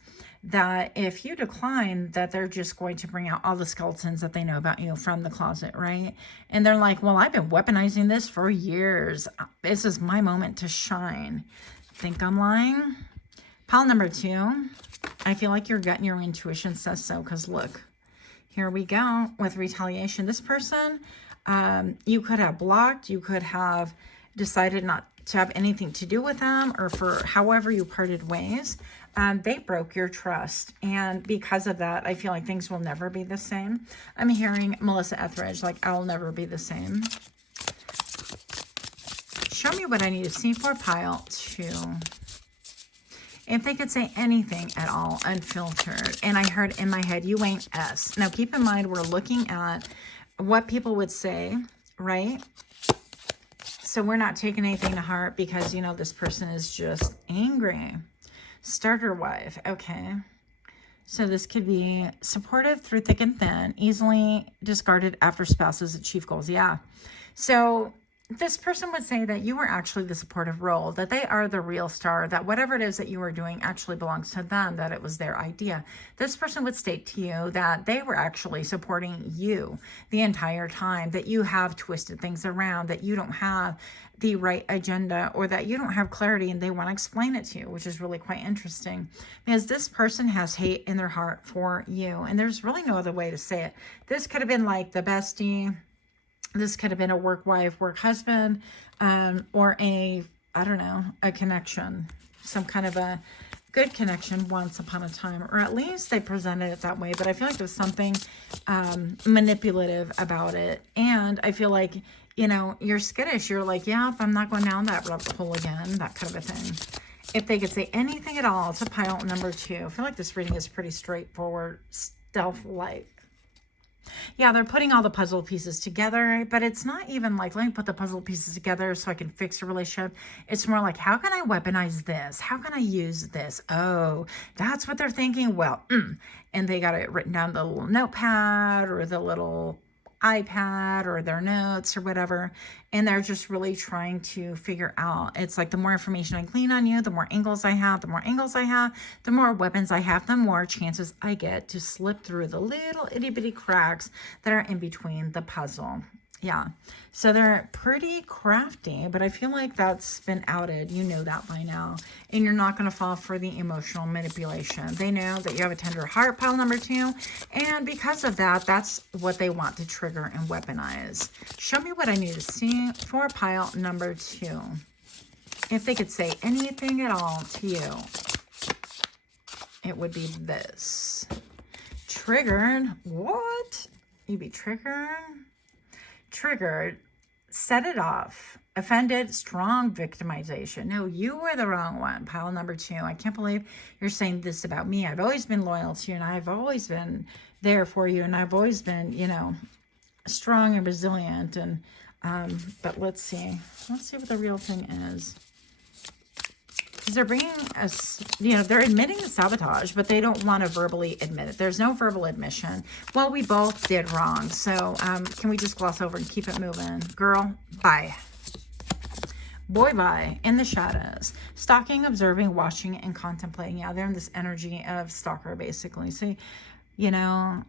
that if you decline, that they're just going to bring out all the skeletons that they know about you from the closet, right? And they're like, well, I've been weaponizing this for years. This is my moment to shine. Think I'm lying? Pile number 2, I feel like your gut and your intuition says so, because look, here we go with retaliation. This person, you could have blocked, you could have decided not to have anything to do with them, or for however you parted ways. They broke your trust, and because of that, I feel like things will never be the same. I'm hearing Melissa Etheridge, like, I'll never be the same. Show me what I need to see for pile 2. If they could say anything at all, unfiltered. And I heard in my head, you ain't S. Now, keep in mind, we're looking at what people would say, right? So we're not taking anything to heart because, you know, this person is just angry. Starter wife. Okay. So this could be supportive through thick and thin, easily discarded after spouses achieve goals. Yeah. So this person would say that you were actually the supportive role, that they are the real star, that whatever it is that you are doing actually belongs to them, that it was their idea. This person would state to you that they were actually supporting you the entire time, that you have twisted things around, that you don't have the right agenda, or that you don't have clarity and they want to explain it to you, which is really quite interesting because this person has hate in their heart for you. And there's really no other way to say it. This could have been like the bestie. This could have been a work wife, work husband, or I don't know, a connection, some kind of a good connection once upon a time, or at least they presented it that way. But I feel like there's something manipulative about it. And I feel like, you know, you're skittish. You're like, yeah, I'm not going down that rabbit hole again, that kind of a thing. If they could say anything at all to pile number 2, I feel like this reading is pretty straightforward, stealth-like. Yeah, they're putting all the puzzle pieces together, but it's not even like, let me put the puzzle pieces together so I can fix a relationship. It's more like, how can I weaponize this? How can I use this? Oh, that's what they're thinking. Well, and they got it written down the little notepad or the little iPad or their notes or whatever, and they're just really trying to figure out. It's like the more information I glean on you, the more angles I have, the more weapons I have, the more chances I get to slip through the little itty bitty cracks that are in between the puzzle. Yeah, so they're pretty crafty, but I feel like that's been outed. You know that by now, and you're not going to fall for the emotional manipulation. They know that you have a tender heart, pile number 2, and because of that, that's what they want to trigger and weaponize. Show me what I need to see for pile number 2. If they could say anything at all to you, it would be this. Triggered. What? You'd be triggered? Triggered, set it off, offended, strong victimization. No, you were the wrong one. Pile number 2. I can't believe you're saying this about me. I've always been loyal to you, and I've always been there for you, and I've always been, you know, strong and resilient. And but let's see what the real thing is. Because they're bringing us, you know, they're admitting the sabotage, but they don't want to verbally admit it. There's no verbal admission. Well, we both did wrong. So can we just gloss over and keep it moving? Girl, bye. Boy, bye. In the shadows. Stalking, observing, watching, and contemplating. Yeah, they're in this energy of stalker, basically. So, you know,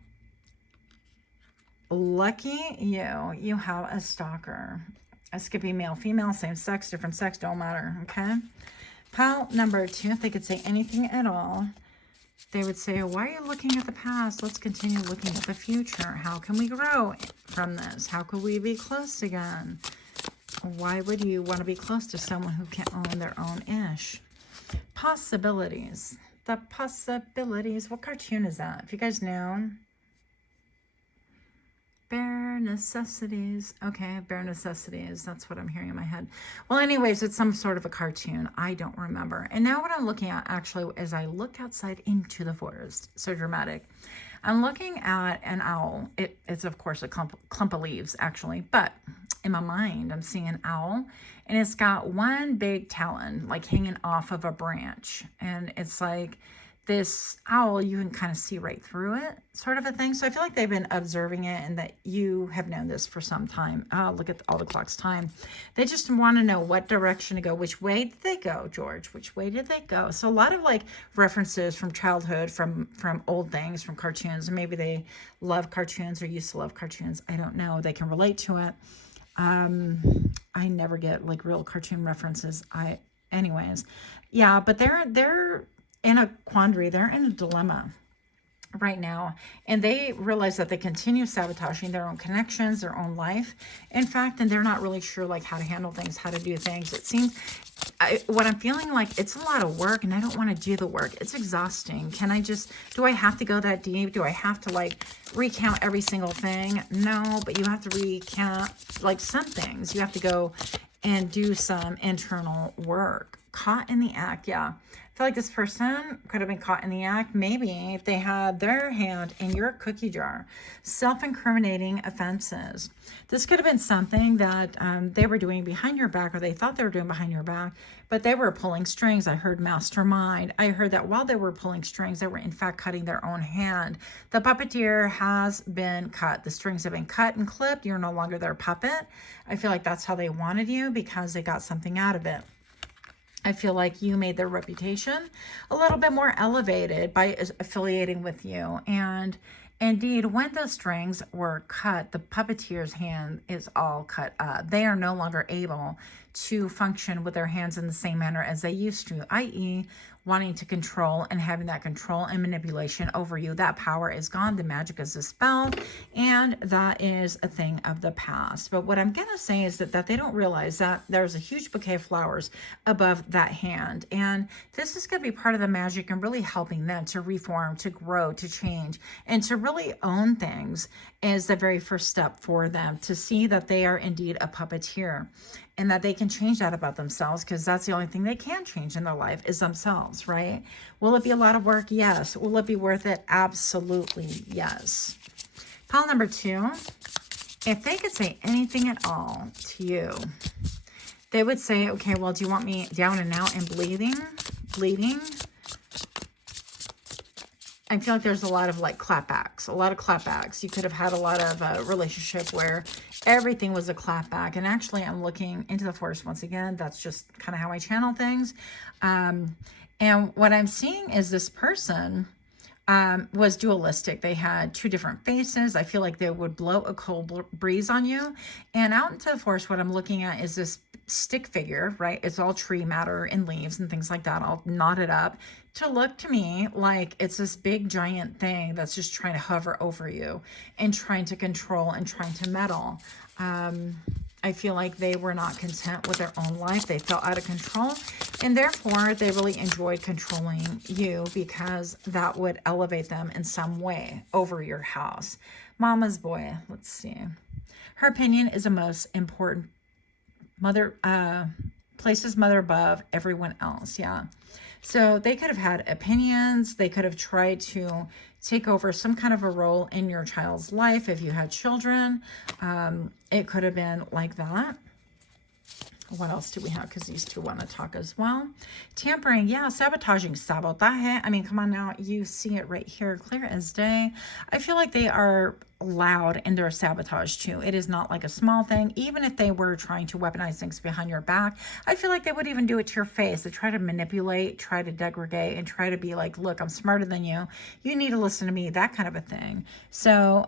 lucky you have a stalker. This could be male, female, same sex, different sex, don't matter, okay? Pile number 2, if they could say anything at all, they would say, why are you looking at the past? Let's continue looking at the future. How can we grow from this? How could we be close again? Why would you want to be close to someone who can't own their own ish? Possibilities. The possibilities. What cartoon is that? If you guys know. Bare necessities. Okay, bare necessities. That's what I'm hearing in my head. Well, anyways, it's some sort of a cartoon. I don't remember. And now what I'm looking at, actually, as I look outside into the forest, so dramatic, I'm looking at an owl. It's, of course, a clump of leaves, actually. But in my mind, I'm seeing an owl. And it's got one big talon, like, hanging off of a branch. And it's like this owl, you can kind of see right through it, sort of a thing. So I feel like they've been observing it and that you have known this for some time. Oh, look at all the clock's time. They just want to know what direction to go. Which way did they go, George? Which way did they go? So a lot of like references from childhood, from old things, from cartoons. Maybe they love cartoons or used to love cartoons. I don't know. They can relate to it. I never get like real cartoon references. Anyways, yeah, but they're in a quandary. They're in a dilemma right now, and they realize that they continue sabotaging their own connections, their own life, in fact, and they're not really sure like how to handle things, how to do things. It seems what I'm feeling like, it's a lot of work, and I don't want to do the work. It's exhausting. Do I have to go that deep? Do I have to like recount every single thing? No, but you have to recount like some things. You have to go and do some internal work. Caught in the act. Yeah, feel like this person could have been caught in the act, maybe if they had their hand in your cookie jar. Self-incriminating offenses. This could have been something that they were doing behind your back, or they thought they were doing behind your back, but they were pulling strings. I heard mastermind. I heard that while they were pulling strings, they were in fact cutting their own hand. The puppeteer has been cut. The strings have been cut and clipped. You're no longer their puppet. I feel like that's how they wanted you because they got something out of it. I feel like you made their reputation a little bit more elevated by affiliating with you. And indeed, when those strings were cut, the puppeteer's hand is all cut up. They are no longer able to function with their hands in the same manner as they used to, i.e., wanting to control and having that control and manipulation over you. That power is gone. The magic is dispelled, and that is a thing of the past. But what I'm going to say is that they don't realize that there's a huge bouquet of flowers above that hand. And this is going to be part of the magic and really helping them to reform, to grow, to change, and to really own things is the very first step for them, to see that they are indeed a puppeteer and that they can change that about themselves, because that's the only thing they can change in their life is themselves, right? Will it be a lot of work? Yes. Will it be worth it? Absolutely, yes. Pile number 2, if they could say anything at all to you, they would say, okay, well, do you want me down and out and bleeding? I feel like there's a lot of like clapbacks. You could have had a lot of relationship where everything was a clapback. And actually, I'm looking into the forest once again. That's just kind of how I channel things. And what I'm seeing is this person was dualistic. They had 2 different faces. I feel like they would blow a cold breeze on you. And out into the forest, what I'm looking at is this stick figure, right? It's all tree matter and leaves and things like that, all knotted up to look to me like it's this big giant thing that's just trying to hover over you and trying to control and trying to meddle. I feel like they were not content with their own life. They felt out of control, and therefore they really enjoyed controlling you because that would elevate them in some way over your house. Mama's boy, let's see. Her opinion is the most important. Mother, places mother above everyone else. Yeah. So they could have had opinions. They could have tried to take over some kind of a role in your child's life if you had children. It could have been like that. What else do we have? Because these 2 want to talk as well. Tampering, yeah, sabotaging, sabotaje. I mean, come on now, you see it right here, clear as day. I feel like they are loud in their sabotage too. It is not like a small thing. Even if they were trying to weaponize things behind your back, I feel like they would even do it to your face. They try to manipulate, try to degrade, and try to be like, look, I'm smarter than you. You need to listen to me, that kind of a thing. So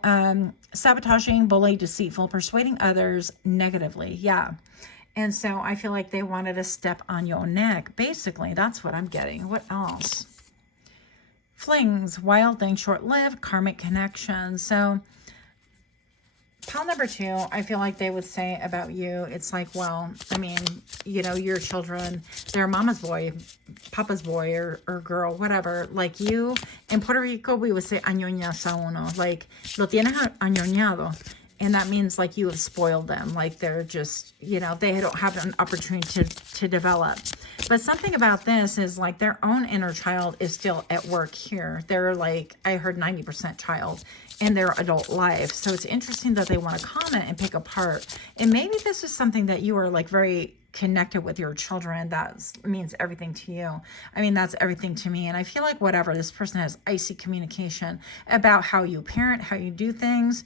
sabotaging, bully, deceitful, persuading others negatively. Yeah. And so I feel like they wanted to step on your neck. Basically, that's what I'm getting. What else? Flings, wild things, short-lived, karmic connections. So pile number 2, I feel like they would say about you, it's like, well, I mean, you know, your children, they're mama's boy, papa's boy, or girl, whatever. Like you, in Puerto Rico, we would say añoñas a uno. Like, lo tienes añoñado. And that means like you have spoiled them. Like they're just, you know, they don't have an opportunity to develop. But something about this is like their own inner child is still at work here. They're like, I heard 90% child in their adult life. So it's interesting that they want to comment and pick apart. And maybe this is something that you are like very connected with your children. That means everything to you. I mean, that's everything to me. And I feel like whatever, this person has icy communication about how you parent, how you do things.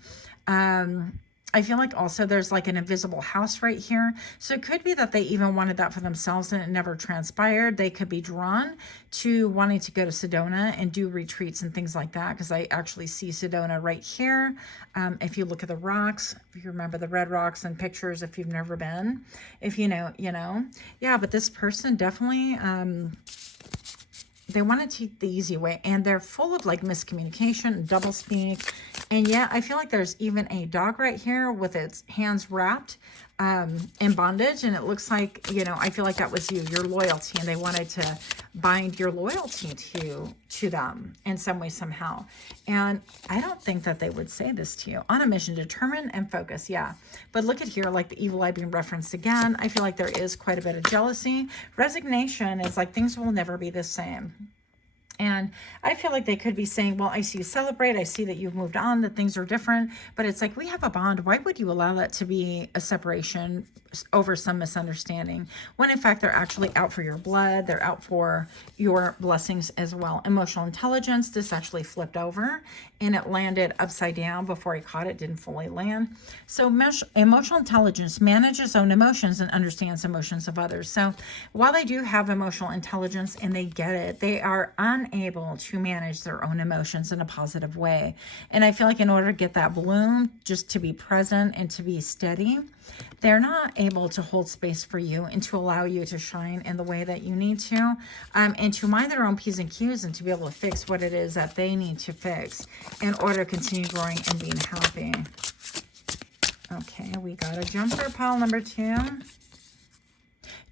I feel like also there's like an invisible house right here. So it could be that they even wanted that for themselves and it never transpired. They could be drawn to wanting to go to Sedona and do retreats and things like that, because I actually see Sedona right here. If you look at the rocks, if you remember the red rocks and pictures, if you've never been, if you know, you know. Yeah, but this person definitely... they want to take the easy way, and they're full of like miscommunication, double speak. And yet I feel like there's even a dog right here with its hands wrapped in bondage, and it looks like, you know, I feel like that was you, your loyalty, and they wanted to bind your loyalty to them in some way, somehow. And I don't think that they would say this to you. On a mission, determine and focus. Yeah. But look at here, like the evil eye being referenced again. I feel like there is quite a bit of jealousy. Resignation is like things will never be the same. And I feel like they could be saying, well, I see you celebrate. I see that you've moved on, that things are different. But it's like, we have a bond. Why would you allow that to be a separation over some misunderstanding? When in fact, they're actually out for your blood. They're out for your blessings as well. Emotional intelligence, this actually flipped over and it landed upside down before he caught it. Didn't fully land. So emotional intelligence manages own emotions and understands emotions of others. So while they do have emotional intelligence and they get it, they are unable to manage their own emotions in a positive way. And I feel like in order to get that bloom, just to be present and to be steady, they're not able to hold space for you and to allow you to shine in the way that you need to, and to mind their own P's and Q's and to be able to fix what it is that they need to fix in order to continue growing and being happy. Okay, we got a jumper, pile number 2.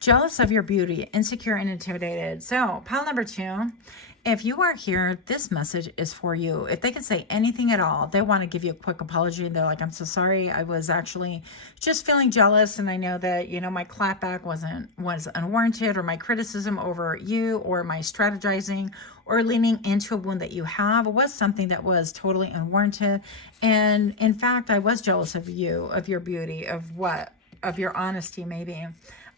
Jealous of your beauty, insecure and intimidated. So pile number 2, if you are here, this message is for you. If they can say anything at all, they want to give you a quick apology. They're like, I'm so sorry. I was actually just feeling jealous. And I know that, you know, my clapback was unwarranted, or my criticism over you, or my strategizing or leaning into a wound that you have was something that was totally unwarranted. And in fact, I was jealous of you, of your beauty, of your honesty, maybe.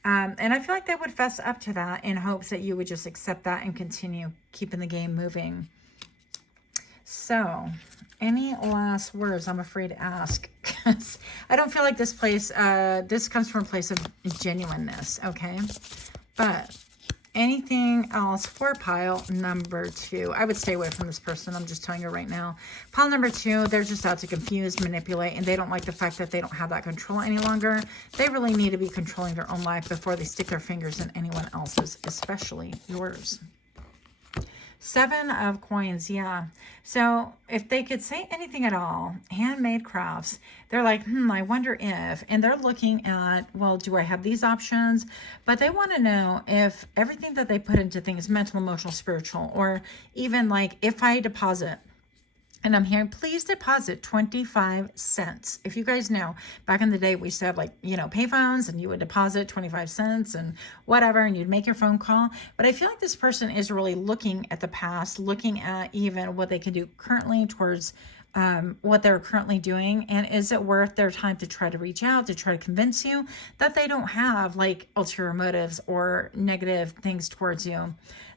And I feel like they would fess up to that in hopes that you would just accept that and continue keeping the game moving. So, any last words? I'm afraid to ask. I don't feel like this place, this comes from a place of genuineness, okay? But anything else for pile number 2? I would stay away from this person. I'm just telling you right now. Pile number 2, they're just out to confuse, manipulate, and they don't like the fact that they don't have that control any longer. They really need to be controlling their own life before they stick their fingers in anyone else's, especially yours. 7 of coins, yeah. So if they could say anything at all, handmade crafts, they're like, I wonder if, and they're looking at, well, do I have these options? But they want to know if everything that they put into things, mental, emotional, spiritual, or even like if I deposit, and I'm hearing, please deposit 25 cents. If you guys know, back in the day, we used to have like, you know, pay phones, and you would deposit 25 cents and whatever, and you'd make your phone call. But I feel like this person is really looking at the past, looking at even what they can do currently towards what they're currently doing. And is it worth their time to try to reach out, to try to convince you that they don't have like ulterior motives or negative things towards you?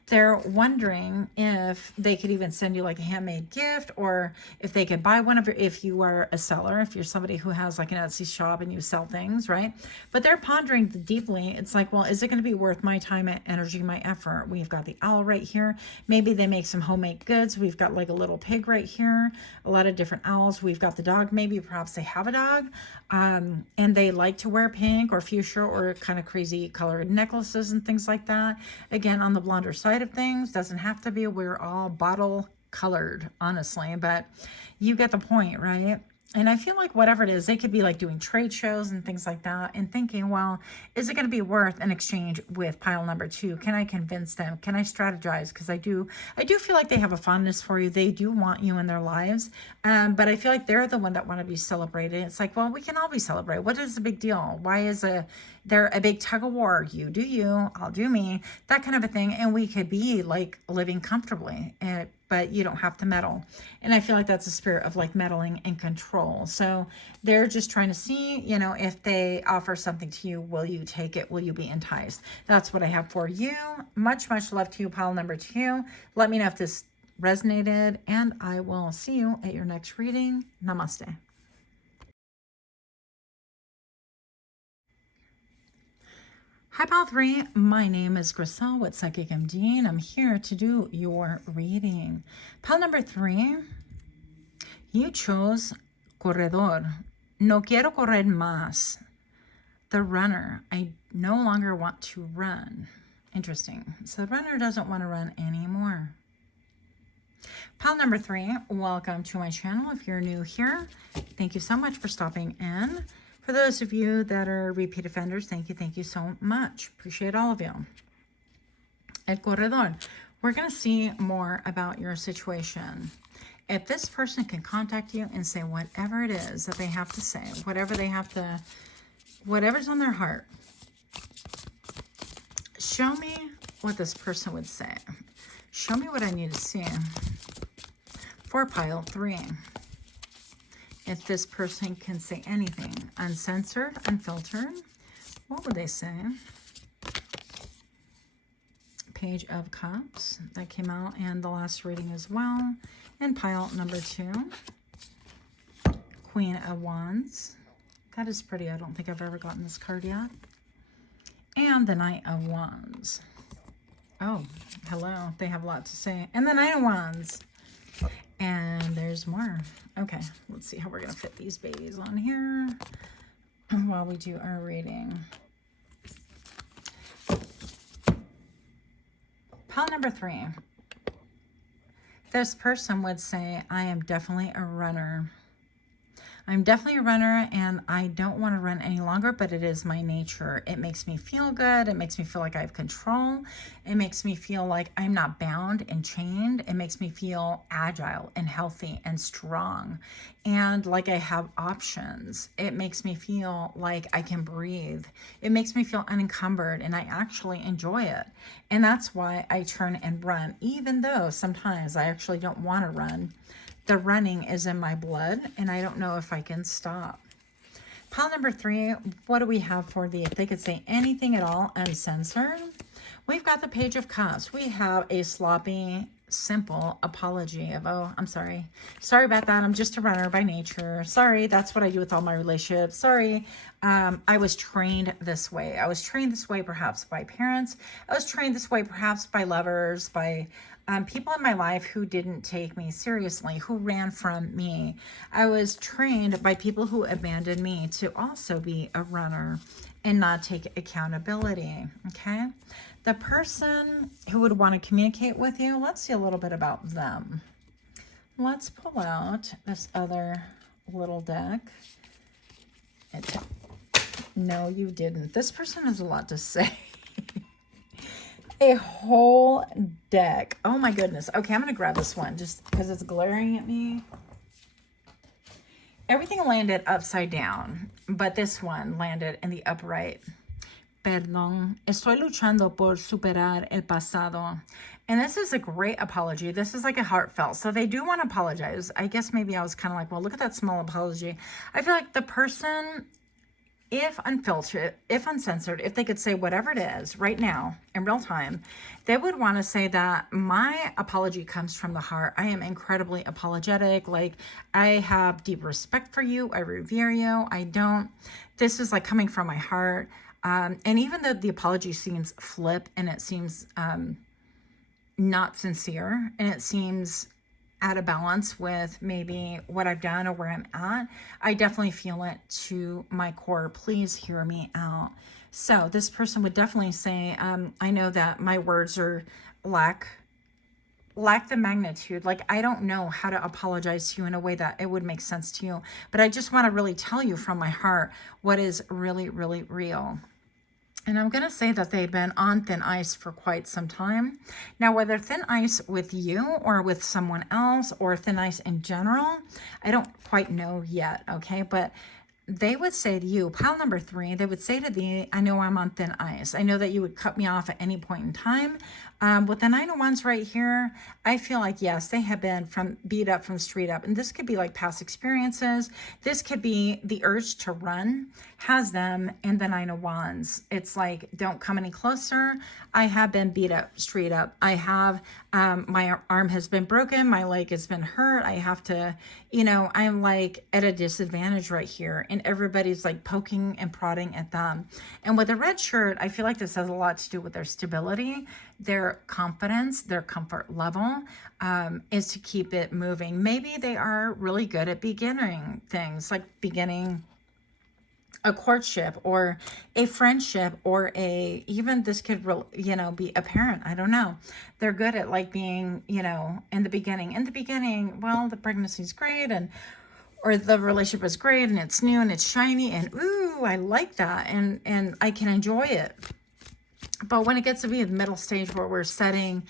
They're wondering if they could even send you like a handmade gift, or if they could buy one of your, if you are a seller, if you're somebody who has like an Etsy shop and you sell things, right? But they're pondering deeply. It's like, well, is it going to be worth my time, energy, my effort? We've got the owl right here. Maybe they make some homemade goods. We've got like a little pig right here, a lot of different owls. We've got the dog. Maybe perhaps they have a dog, and they like to wear pink or fuchsia or kind of crazy colored necklaces and things like that. Again, on the blonder side of things, doesn't have to be, we're all bottle colored, honestly, but you get the point, right? And I feel like whatever it is, they could be like doing trade shows and things like that, and thinking, well, is it going to be worth an exchange with pile number 2? Can I convince them? Can I strategize? Because I do feel like they have a fondness for you. They do want you in their lives. But I feel like they're the one that want to be celebrated. It's like, well, we can all be celebrated. What is the big deal? Why is there a big tug of war? You do you, I'll do me, that kind of a thing. And we could be like living comfortably, but you don't have to meddle. And I feel like that's a spirit of like meddling and control. So they're just trying to see, you know, if they offer something to you, will you take it? Will you be enticed? That's what I have for you. Much, much love to you, pile number 2. Let me know if this resonated, and I will see you at your next reading. Namaste. Hi, pile 3. My name is Griselle with Psychicmd, and I'm here to do your reading. Pile number 3, you chose corredor. No quiero correr más. The runner. I no longer want to run. Interesting. So the runner doesn't want to run anymore. Pile number 3, welcome to my channel. If you're new here, thank you so much for stopping in. For those of you that are repeat offenders, thank you so much. Appreciate all of you. El Corredor, we're going to see more about your situation. If this person can contact you and say whatever it is that they have to say, whatever's on their heart, show me what this person would say. Show me what I need to see for pile 3. If this person can say anything, uncensored, unfiltered, what would they say? Page of Cups, that came out in the last reading as well. And pile number 2, Queen of Wands. That is pretty. I don't think I've ever gotten this card yet. And the Knight of Wands. Oh, hello. They have a lot to say. And the Knight of Wands. And there's more. Okay, let's see how we're going to fit these babies on here while we do our reading. Pile number 3. This person would say, I am definitely a runner. I'm definitely a runner and I don't want to run any longer, but it is my nature. It makes me feel good. It makes me feel like I have control. It makes me feel like I'm not bound and chained. It makes me feel agile and healthy and strong and like I have options. It makes me feel like I can breathe. It makes me feel unencumbered and I actually enjoy it. And that's why I turn and run, even though sometimes I actually don't want to run. The running is in my blood, and I don't know if I can stop. Pile number 3, what do we have for the, if they could say anything at all, uncensored? We've got the Page of Cups. We have a sloppy, simple apology of, oh, I'm sorry. Sorry about that. I'm just a runner by nature. Sorry, that's what I do with all my relationships. Sorry, I was trained this way. I was trained this way perhaps by parents. I was trained this way perhaps by lovers, by people in my life who didn't take me seriously, who ran from me. I was trained by people who abandoned me to also be a runner and not take accountability, okay? The person who would want to communicate with you, let's see a little bit about them. Let's pull out this other little deck. No, you didn't. This person has a lot to say. A whole deck. Oh my goodness. Okay, I'm going to grab this one just because it's glaring at me. Everything landed upside down, but this one landed in the upright. Perdón, estoy luchando por superar el pasado. And this is a great apology. This is like a heartfelt. So they do want to apologize. I guess maybe I was kind of like, well, look at that small apology. I feel like the person, if unfiltered, if uncensored, if they could say whatever it is right now in real time, they would want to say that my apology comes from the heart. I am incredibly apologetic. Like, I have deep respect for you. I revere you. This is like coming from my heart. And even though the apology seems flip and it seems not sincere and it seems out of balance with maybe what I've done or where I'm at, I definitely feel it to my core. Please hear me out. So this person would definitely say, I know that my words are lack the magnitude. Like, I don't know how to apologize to you in a way that it would make sense to you, but I just want to really tell you from my heart what is really, really real. And I'm going to say that they've been on thin ice for quite some time. Now, whether thin ice with you or with someone else or thin ice in general, I don't quite know yet, okay? But they would say to you, pile number 3, they would say to thee, I know I'm on thin ice. I know that you would cut me off at any point in time. With the 9 of Wands right here, I feel like, yes, they have been beat up from street up. And this could be like past experiences. This could be the urge to run has them in the 9 of Wands. It's like, don't come any closer. I have been beat up, straight up. I have, my arm has been broken. My leg has been hurt. I have to, I'm like at a disadvantage right here. And everybody's like poking and prodding at them. And with the red shirt, I feel like this has a lot to do with their stability, their confidence, their comfort level, is to keep it moving. Maybe they are really good at beginning things, like beginning a courtship or a friendship or even this could, be a parent. I don't know. They're good at like being, in the beginning, well, the pregnancy's great or the relationship is great and it's new and it's shiny and ooh, I like that and I can enjoy it. But when it gets to be the middle stage where we're setting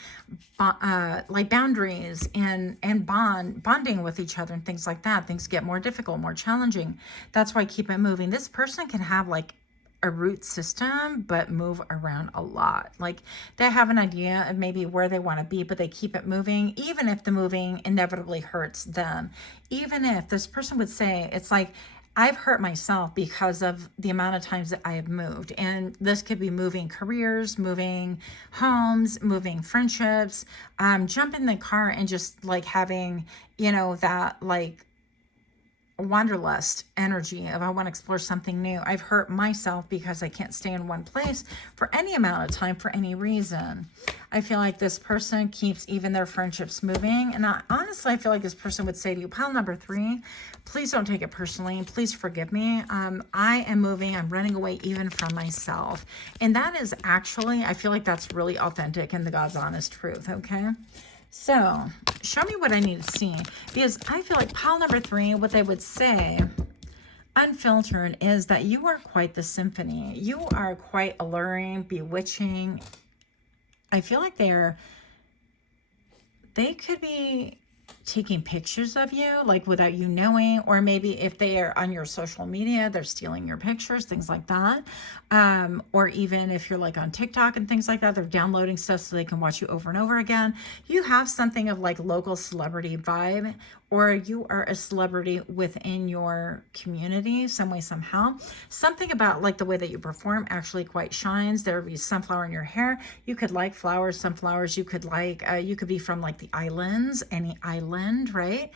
like boundaries and bonding with each other and things like that, things get more difficult, more challenging. That's why I keep it moving. This person can have like a root system, but move around a lot. Like they have an idea of maybe where they want to be, but they keep it moving, even if the moving inevitably hurts them. Even if this person would say, it's like, I've hurt myself because of the amount of times that I have moved. And this could be moving careers, moving homes, moving friendships, jump in the car and just like having, you know, that like wanderlust energy of I want to explore something new. I've hurt myself because I can't stay in one place for any amount of time for any reason. I feel like this person keeps even their friendships moving. And honestly, I feel like this person would say to you, pile number 3, please don't take it personally. Please forgive me. I am moving. I'm running away even from myself. And that is actually, I feel like that's really authentic and the God's honest truth. Okay. So show me what I need to see, because I feel like pile number 3, what they would say, unfiltered, is that you are quite the symphony. You are quite alluring, bewitching. I feel like they could be taking pictures of you, like without you knowing, or maybe if they are on your social media, they're stealing your pictures, things like that. Or even if you're like on TikTok and things like that, they're downloading stuff so they can watch you over and over again. You have something of like local celebrity vibe, or you are a celebrity within your community, some way, somehow. Something about like the way that you perform actually quite shines. There would be sunflower in your hair. You could like flowers, sunflowers. You could like, you could be from like the islands, any island, right?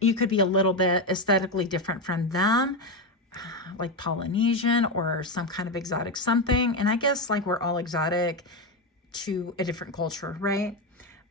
You could be a little bit aesthetically different from them, like Polynesian or some kind of exotic something. And I guess like we're all exotic to a different culture, right?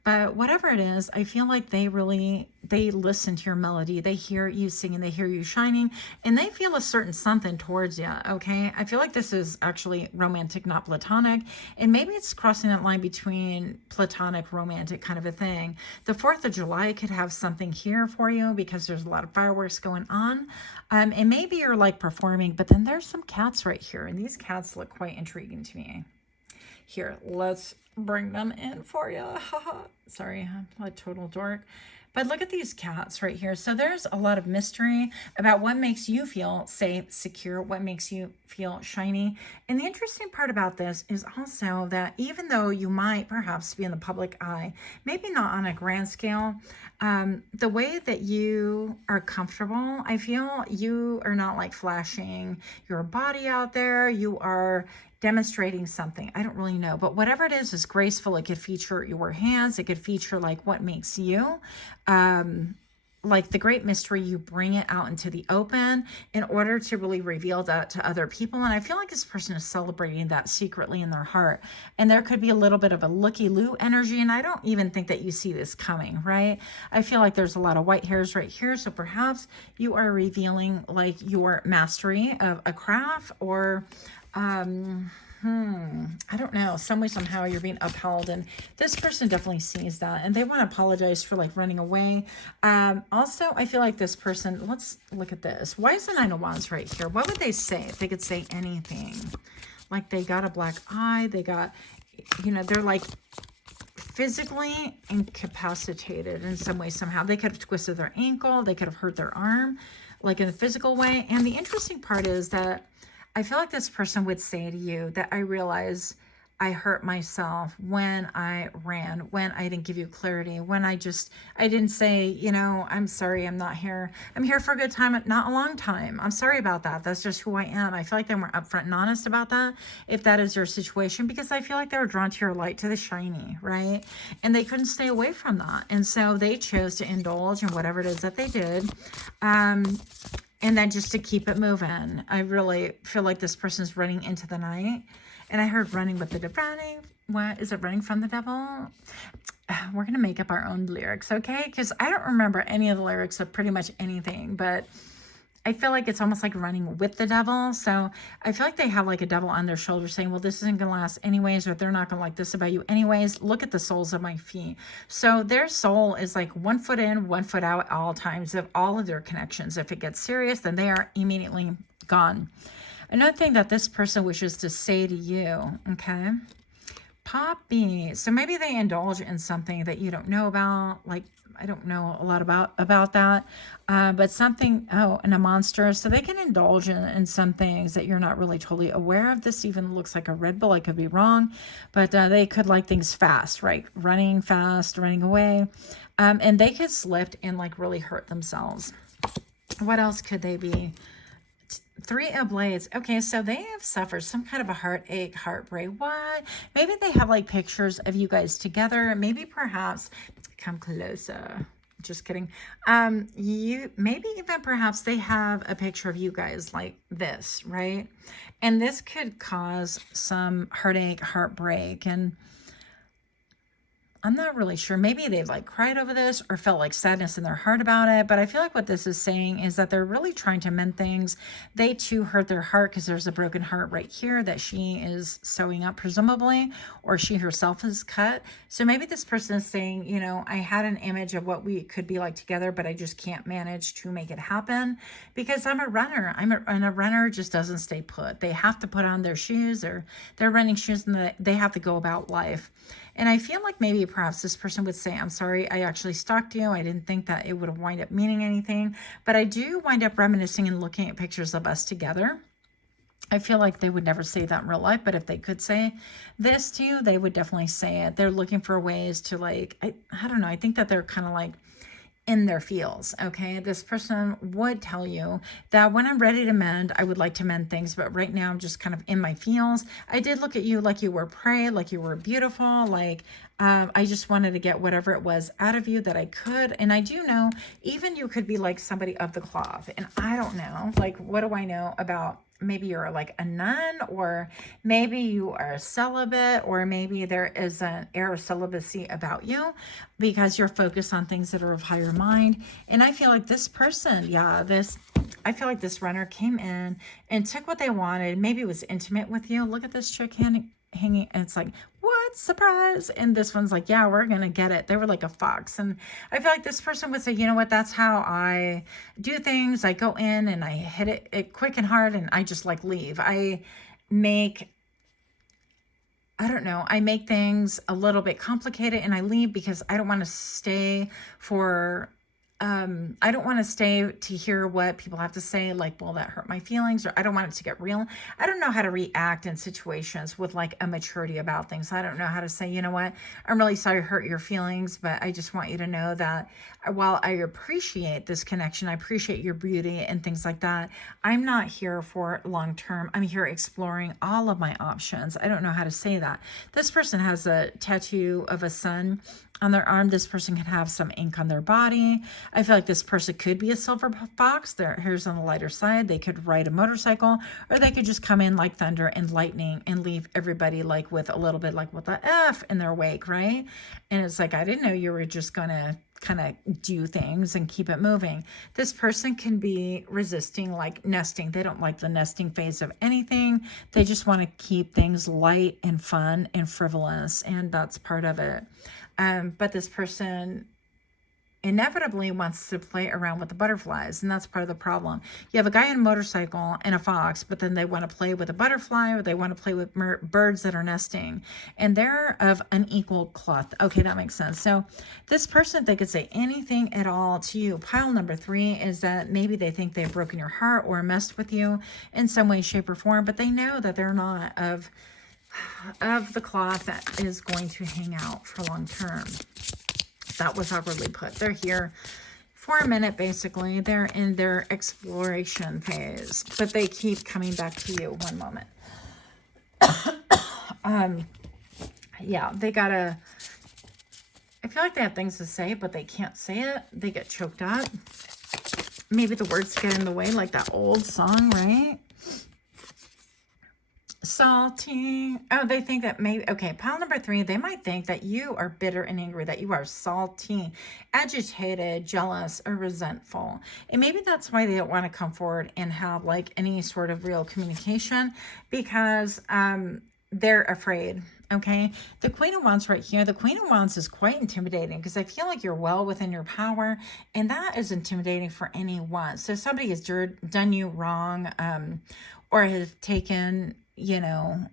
But whatever it is, I feel like they listen to your melody. They hear you singing, they hear you shining, and they feel a certain something towards you, okay? I feel like this is actually romantic, not platonic, and maybe it's crossing that line between platonic, romantic kind of a thing. The 4th of July could have something here for you because there's a lot of fireworks going on, and maybe you're like performing, but then there's some cats right here, and these cats look quite intriguing to me. Here, let's bring them in for you. Sorry, I'm a total dork. But look at these cats right here. So there's a lot of mystery about what makes you feel safe, secure, what makes you feel shiny. And the interesting part about this is also that even though you might perhaps be in the public eye, maybe not on a grand scale, the way that you are comfortable, I feel you are not like flashing your body out there. You are demonstrating something. I don't really know, but whatever it is graceful. It could feature your hands. It could feature like what makes you, like the great mystery. You bring it out into the open in order to really reveal that to other people. And I feel like this person is celebrating that secretly in their heart. And there could be a little bit of a looky-loo energy. And I don't even think that you see this coming, right? I feel like there's a lot of white hairs right here. So perhaps you are revealing like your mastery of a craft, or I don't know, some way, somehow you're being upheld, and this person definitely sees that and they want to apologize for like running away. Also, I feel like this person, let's look at this. Why is the 9 of Wands right here? What would they say if they could say anything? Like they got a black eye, they got, you know, they're like physically incapacitated in some way, somehow. They could have twisted their ankle, they could have hurt their arm, like in a physical way. And the interesting part is that I feel like this person would say to you that I realize I hurt myself when I ran, when I didn't give you clarity, when I didn't say, you know, I'm sorry, I'm not here. I'm here for a good time, not a long time. I'm sorry about that. That's just who I am. I feel like they weren't upfront and honest about that, if that is your situation, because I feel like they were drawn to your light, to the shiny, right? And they couldn't stay away from that. And so they chose to indulge in whatever it is that they did. And then just to keep it moving. I really feel like this person's running into the night. And I heard running with the devil. What is it, running from the devil? We're going to make up our own lyrics, okay? Because I don't remember any of the lyrics of pretty much anything. But I feel like it's almost like running with the devil. So I feel like they have like a devil on their shoulder saying, well, this isn't going to last anyways, or they're not going to like this about you anyways. Look at the soles of my feet. So their soul is like 1 foot in, 1 foot out at all times of all of their connections. If it gets serious, then they are immediately gone. Another thing that this person wishes to say to you, okay? Poppy. So maybe they indulge in something that you don't know about, like, I don't know a lot about that, but something, oh, and a monster. So they can indulge in some things that you're not really totally aware of. This even looks like a Red Bull. I could be wrong, but they could like things fast, right? Running fast, running away. And they could slip and like really hurt themselves. What else could they be? 3 of Blades. Okay, so they have suffered some kind of a heartache, heartbreak. What? Maybe they have like pictures of you guys together. Maybe perhaps, come closer. Just kidding. Maybe even perhaps they have a picture of you guys like this, right? And this could cause some heartache, heartbreak, and I'm not really sure. Maybe they've like cried over this or felt like sadness in their heart about it. But I feel like what this is saying is that they're really trying to mend things. They too hurt their heart because there's a broken heart right here that she is sewing up presumably, or she herself is cut. So maybe this person is saying, you know, I had an image of what we could be like together, but I just can't manage to make it happen because I'm a runner. And a runner just doesn't stay put. They have to put on their shoes or their running shoes, and they have to go about life. And I feel like maybe perhaps this person would say, I'm sorry, I actually stalked you. I didn't think that it would wind up meaning anything. But I do wind up reminiscing and looking at pictures of us together. I feel like they would never say that in real life. But if they could say this to you, they would definitely say it. They're looking for ways to like, I don't know. I think that they're kind of like in their feels. Okay, this person would tell you that when I'm ready to mend, I would like to mend things, but right now I'm just kind of in my feels. I did look at you like you were prey, like you were beautiful, like I just wanted to get whatever it was out of you that I could. And I do know even you could be like somebody of the cloth, and I don't know, like, what do I know about, maybe you're like a nun, or maybe you are celibate, or maybe there is an air of celibacy about you because you're focused on things that are of higher mind. And I feel like this person, I feel like this runner came in and took what they wanted. Maybe it was intimate with you. Look at this chick hanging, and it's like, what, surprise? And this one's like, yeah, we're gonna get it. They were like a fox. And I feel like this person would say, you know what, that's how I do things. I go in and I hit it quick and hard, and I just like leave. I make things a little bit complicated and I leave because I don't want to stay for I don't want to stay to hear what people have to say, like, well, that hurt my feelings, or I don't want it to get real. I don't know how to react in situations with like a maturity about things. I don't know how to say, you know what, I'm really sorry I hurt your feelings, but I just want you to know that while I appreciate this connection, I appreciate your beauty and things like that, I'm not here for long term. I'm here exploring all of my options. I don't know how to say that. This person has a tattoo of a sun on their arm. This person can have some ink on their body. I feel like this person could be a silver fox. Their hair's on the lighter side. They could ride a motorcycle, or they could just come in like thunder and lightning and leave everybody like with a little bit like, what the F, in their wake, right? And it's like, I didn't know you were just gonna kind of do things and keep it moving. This person can be resisting like nesting. They don't like the nesting phase of anything. They just want to keep things light and fun and frivolous, and that's part of it. But this person inevitably wants to play around with the butterflies, and that's part of the problem. You have a guy on a motorcycle and a fox, but then they want to play with a butterfly, or they want to play with birds that are nesting, and they're of unequal cloth. Okay, that makes sense. So this person, they could say anything at all to you. Pile number 3 is that maybe they think they've broken your heart or messed with you in some way, shape, or form, but they know that they're not of the cloth that is going to hang out for long term. That was awkwardly put. They're here for a minute, basically. They're in their exploration phase, but they keep coming back to you. One moment. Yeah, they gotta, I feel like they have things to say, but they can't say it. They get choked up. Maybe the words get in the way, like that old song, right? Salty. Oh, they think that maybe, okay, pile number 3, they might think that you are bitter and angry, that you are salty, agitated, jealous, or resentful. And maybe that's why they don't want to come forward and have like any sort of real communication, because they're afraid. Okay, the Queen of Wands right here, the Queen of Wands is quite intimidating, because I feel like you're well within your power, and that is intimidating for anyone. So somebody has done you wrong, or has taken, you know,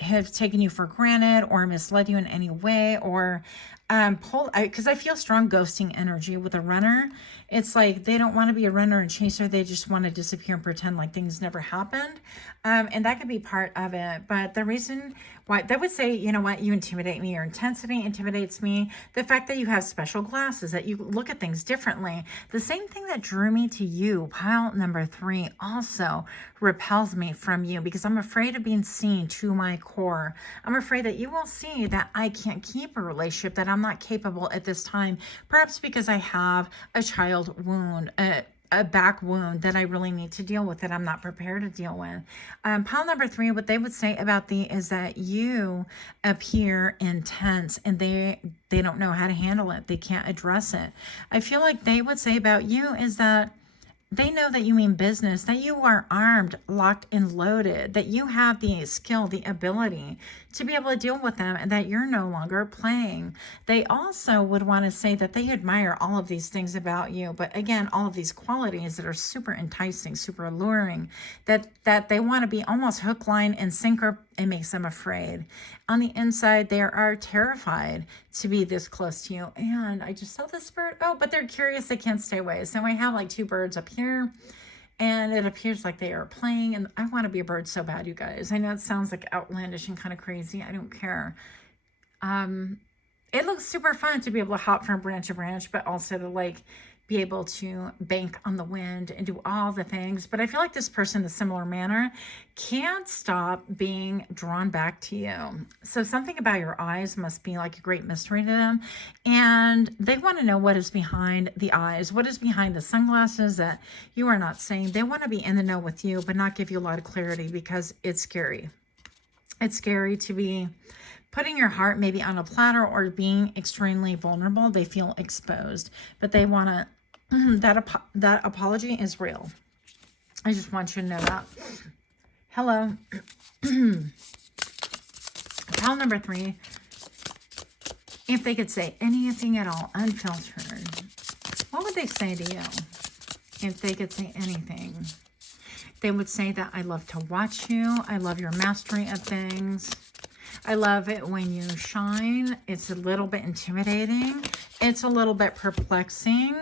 have taken you for granted or misled you in any way, or because I feel strong ghosting energy with a runner. It's like they don't want to be a runner and chaser. They just want to disappear and pretend like things never happened. And that could be part of it. But the reason why they would say, you know what, you intimidate me, your intensity intimidates me. The fact that you have special glasses, that you look at things differently. The same thing that drew me to you, pile number 3, also repels me from you, because I'm afraid of being seen to my core. I'm afraid that you will see that I can't keep a relationship, that I'm not capable at this time, perhaps because I have a child wound, a back wound that I really need to deal with, that I'm not prepared to deal with. Pile number 3, what they would say about thee is that you appear intense, and they don't know how to handle it. They can't address it. I feel like they would say about you is that they know that you mean business, that you are armed, locked, and loaded, that you have the skill, the ability to be able to deal with them, and that you're no longer playing. They also would want to say that they admire all of these things about you, but again, all of these qualities that are super enticing, super alluring, that they want to be almost hook, line, and sinker. It makes them afraid. On the inside, they are terrified to be this close to you. And I just saw this bird. Oh, but they're curious. They can't stay away. So I have like 2 birds up here, and it appears like they are playing. And I want to be a bird so bad, you guys. I know it sounds like outlandish and kind of crazy. I don't care. It looks super fun to be able to hop from branch to branch, but also to like be able to bank on the wind and do all the things. But I feel like this person, in a similar manner, can't stop being drawn back to you. So something about your eyes must be like a great mystery to them. And they want to know what is behind the eyes, what is behind the sunglasses that you are not saying. They want to be in the know with you, but not give you a lot of clarity, because it's scary. It's scary to be putting your heart maybe on a platter, or being extremely vulnerable. They feel exposed, but they want to, that apology is real. I just want you to know that. Hello. Pile number 3. If they could say anything at all, unfiltered, what would they say to you? If they could say anything, they would say that I love to watch you. I love your mastery of things. I love it when you shine. It's a little bit intimidating. It's a little bit perplexing.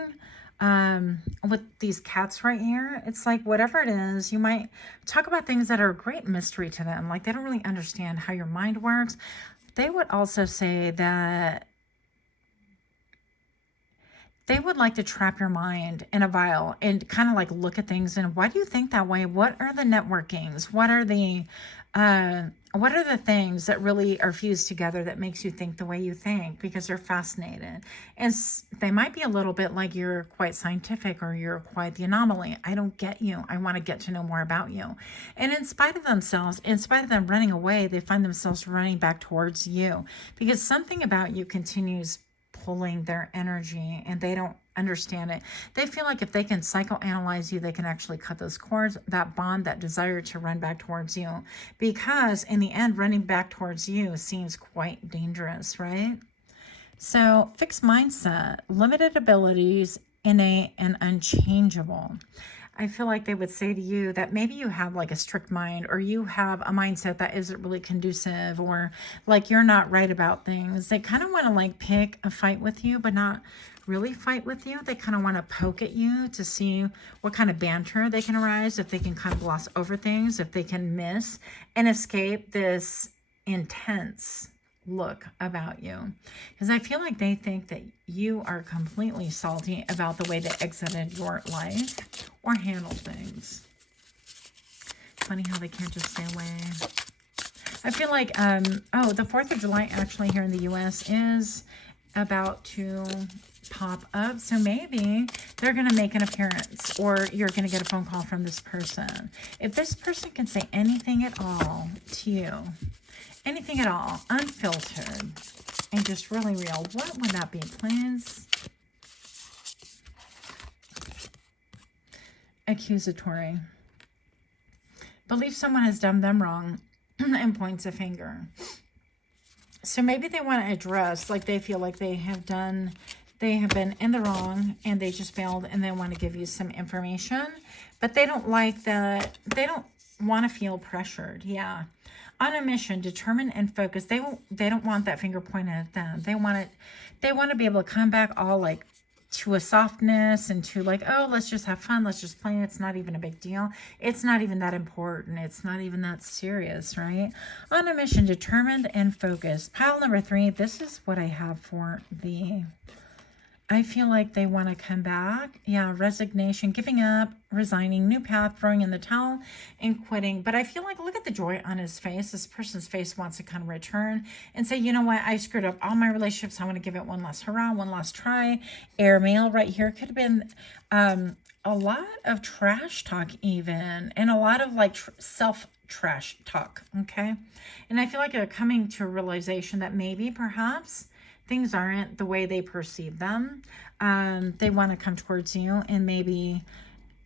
With these cats right here, it's like whatever it is, you might talk about things that are a great mystery to them. Like they don't really understand how your mind works. They would also say that they would like to trap your mind in a vial and kind of like look at things and why do you think that way? What are the networkings? What are the things that really are fused together that makes you think the way you think? Because they're fascinated. And they might be a little bit like you're quite scientific, or you're quite the anomaly. I don't get you. I want to get to know more about you. And in spite of themselves, in spite of them running away, they find themselves running back towards you, because something about you continues pulling their energy, and they don't understand it. They feel like if they can psychoanalyze you, they can actually cut those cords, that bond, that desire to run back towards you, because in the end, running back towards you seems quite dangerous, right? So fixed mindset, limited abilities, innate and unchangeable. I feel like they would say to you that maybe you have like a strict mind, or you have a mindset that isn't really conducive, or like you're not right about things. They kind of want to like pick a fight with you, but not really fight with you. They kind of want to poke at you to see what kind of banter they can arise, if they can kind of gloss over things, if they can miss and escape this intense look about you. Because I feel like they think that you are completely salty about the way they exited your life or handled things. Funny how they can't just stay away. I feel like, the 4th of July actually here in the U.S. is about to pop up. So maybe they're going to make an appearance, or you're going to get a phone call from this person. If this person can say anything at all to you, anything at all, unfiltered and just really real, what would that be, please? Accusatory. Believe someone has done them wrong and points a finger. So maybe they want to address, like they feel like they have been in the wrong and they just failed, and they want to give you some information, but they don't like that. They don't want to feel pressured. Yeah. On a mission, determined and focused. They don't want that finger pointed at them. They want to be able to come back all like to a softness and to like, oh, let's just have fun. Let's just play. It's not even a big deal. It's not even that important. It's not even that serious, right? On a mission, determined and focused. Pile number 3. This is what I have for the... I feel like they want to come back. Yeah, resignation, giving up, resigning, new path, throwing in the towel, and quitting. But I feel like, look at the joy on his face. This person's face wants to kind of return and say, you know what? I screwed up all my relationships. I want to give it one last hurrah, one last try. Airmail right here. Could have been a lot of trash talk even, and a lot of like self-trash talk, okay? And I feel like they're coming to a realization that maybe, perhaps, things aren't the way they perceive them. They want to come towards you and maybe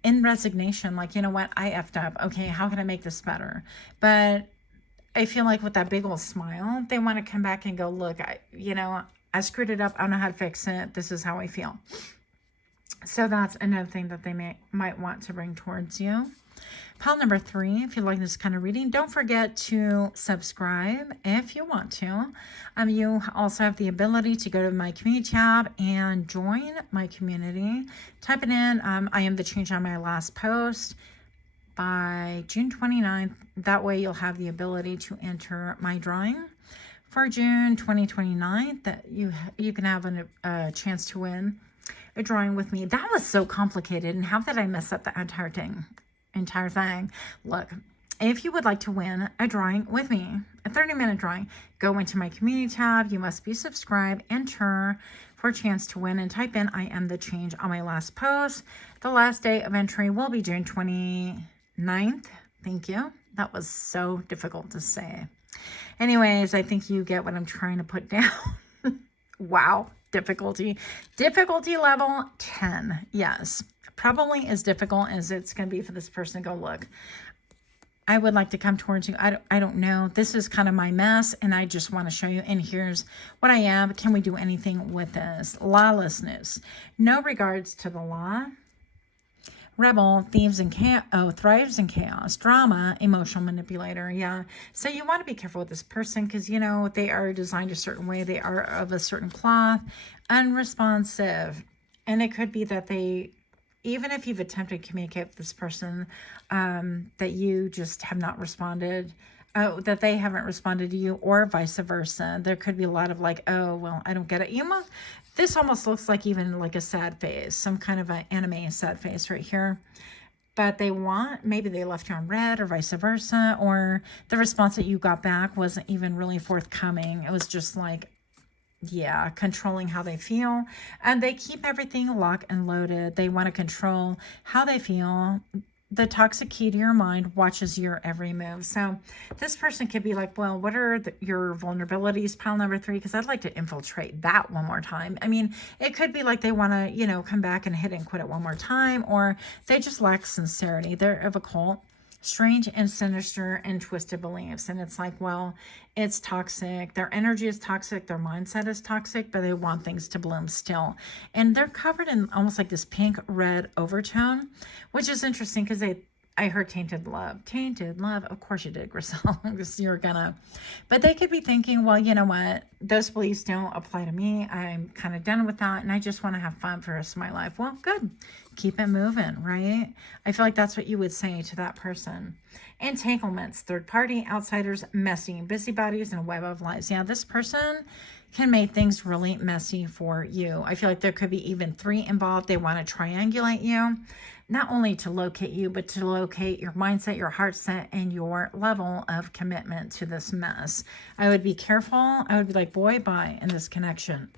in resignation, like, you know what, I effed up. Okay, how can I make this better? But I feel like with that big old smile, they want to come back and go, look, I screwed it up. I don't know how to fix it. This is how I feel. So that's another thing that they might want to bring towards you. Pile number 3, if you like this kind of reading, don't forget to subscribe if you want to. You also have the ability to go to my community tab and join my community. Type it in. I am the change on my last post by June 29th. That way you'll have the ability to enter my drawing for June 2029. That you can have a chance to win a drawing with me. That was so complicated, and how did I mess up the entire thing? Look, if you would like to win a drawing with me, a 30-minute drawing, go into my community tab. You must be subscribed, enter for a chance to win, and type in I am the change on my last post. The last day of entry will be June 29th. Thank you. That was so difficult to say. Anyways, I think you get what I'm trying to put down. Wow. Difficulty level 10. Yes, probably as difficult as it's going to be for this person to go, look, I would like to come towards you. I don't know. This is kind of my mess, and I just want to show you, and here's what I am. Can we do anything with this? Lawlessness. No regards to the law. Rebel, thieves and chaos. Oh, thrives in chaos. Drama, emotional manipulator. Yeah. So you want to be careful with this person because, you know, they are designed a certain way. They are of a certain cloth. Unresponsive. And it could be that they, even if you've attempted to communicate with this person, that you just have not responded, that they haven't responded to you, or vice versa. There could be a lot of like, oh, well, I don't get it. This almost looks like even like a sad face, some kind of an anime sad face right here. But maybe they left you on red or vice versa, or the response that you got back wasn't even really forthcoming. It was just like, yeah, controlling how they feel. And they keep everything locked and loaded. They want to control how they feel. The toxic key to your mind watches your every move. So this person could be like, well, what are your vulnerabilities? Pile number 3, because I'd like to infiltrate that one more time. I mean, it could be like they want to, come back and hit and quit it one more time, or they just lack sincerity. They're of a cult. Strange and sinister and twisted beliefs. And it's like, well, it's toxic. Their energy is toxic. Their mindset is toxic, but they want things to bloom still. And they're covered in almost like this pink red overtone, which is interesting because I heard tainted love. Tainted love. Of course you did, Griselle. You're gonna. But they could be thinking, well, you know what? Those beliefs don't apply to me. I'm kind of done with that. And I just want to have fun for the rest of my life. Well, good. Keep it moving, right? I feel like that's what you would say to that person. Entanglements, third party, outsiders, messy, busybodies, and a web of lies. Yeah, this person can make things really messy for you. I feel like there could be even 3 involved. They want to triangulate you, not only to locate you, but to locate your mindset, your heart set, and your level of commitment to this mess. I would be careful. I would be like, boy, bye in this connection.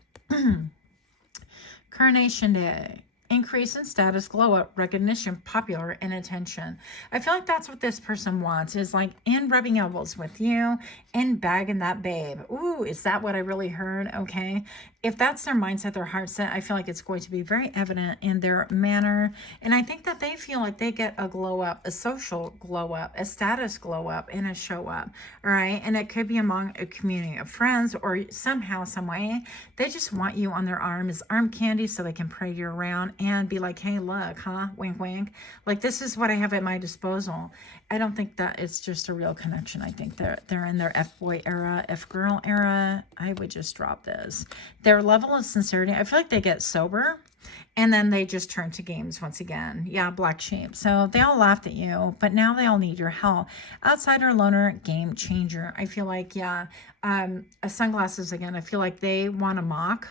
Coronation Day. Increase in status, glow up, recognition, popular, and attention. I feel like that's what this person wants, is like in rubbing elbows with you and bagging that babe. Ooh, is that what I really heard? Okay. If that's their mindset, their heart set, I feel like it's going to be very evident in their manner. And I think that they feel like they get a glow up, a social glow up, a status glow up, and a show up. All right. And it could be among a community of friends, or somehow, some way, they just want you on their arm as arm candy so they can parade you around and be like, hey, look, huh? Wink, wink. Like, this is what I have at my disposal. I don't think that it's just a real connection. I think they're in their F-boy era, F-girl era. I would just drop this. Their level of sincerity, I feel like they get sober and then they just turn to games once again. Yeah, black sheep. So they all laughed at you, but now they all need your help. Outsider, loner, game changer. I feel like, yeah, sunglasses again. I feel like they want to mock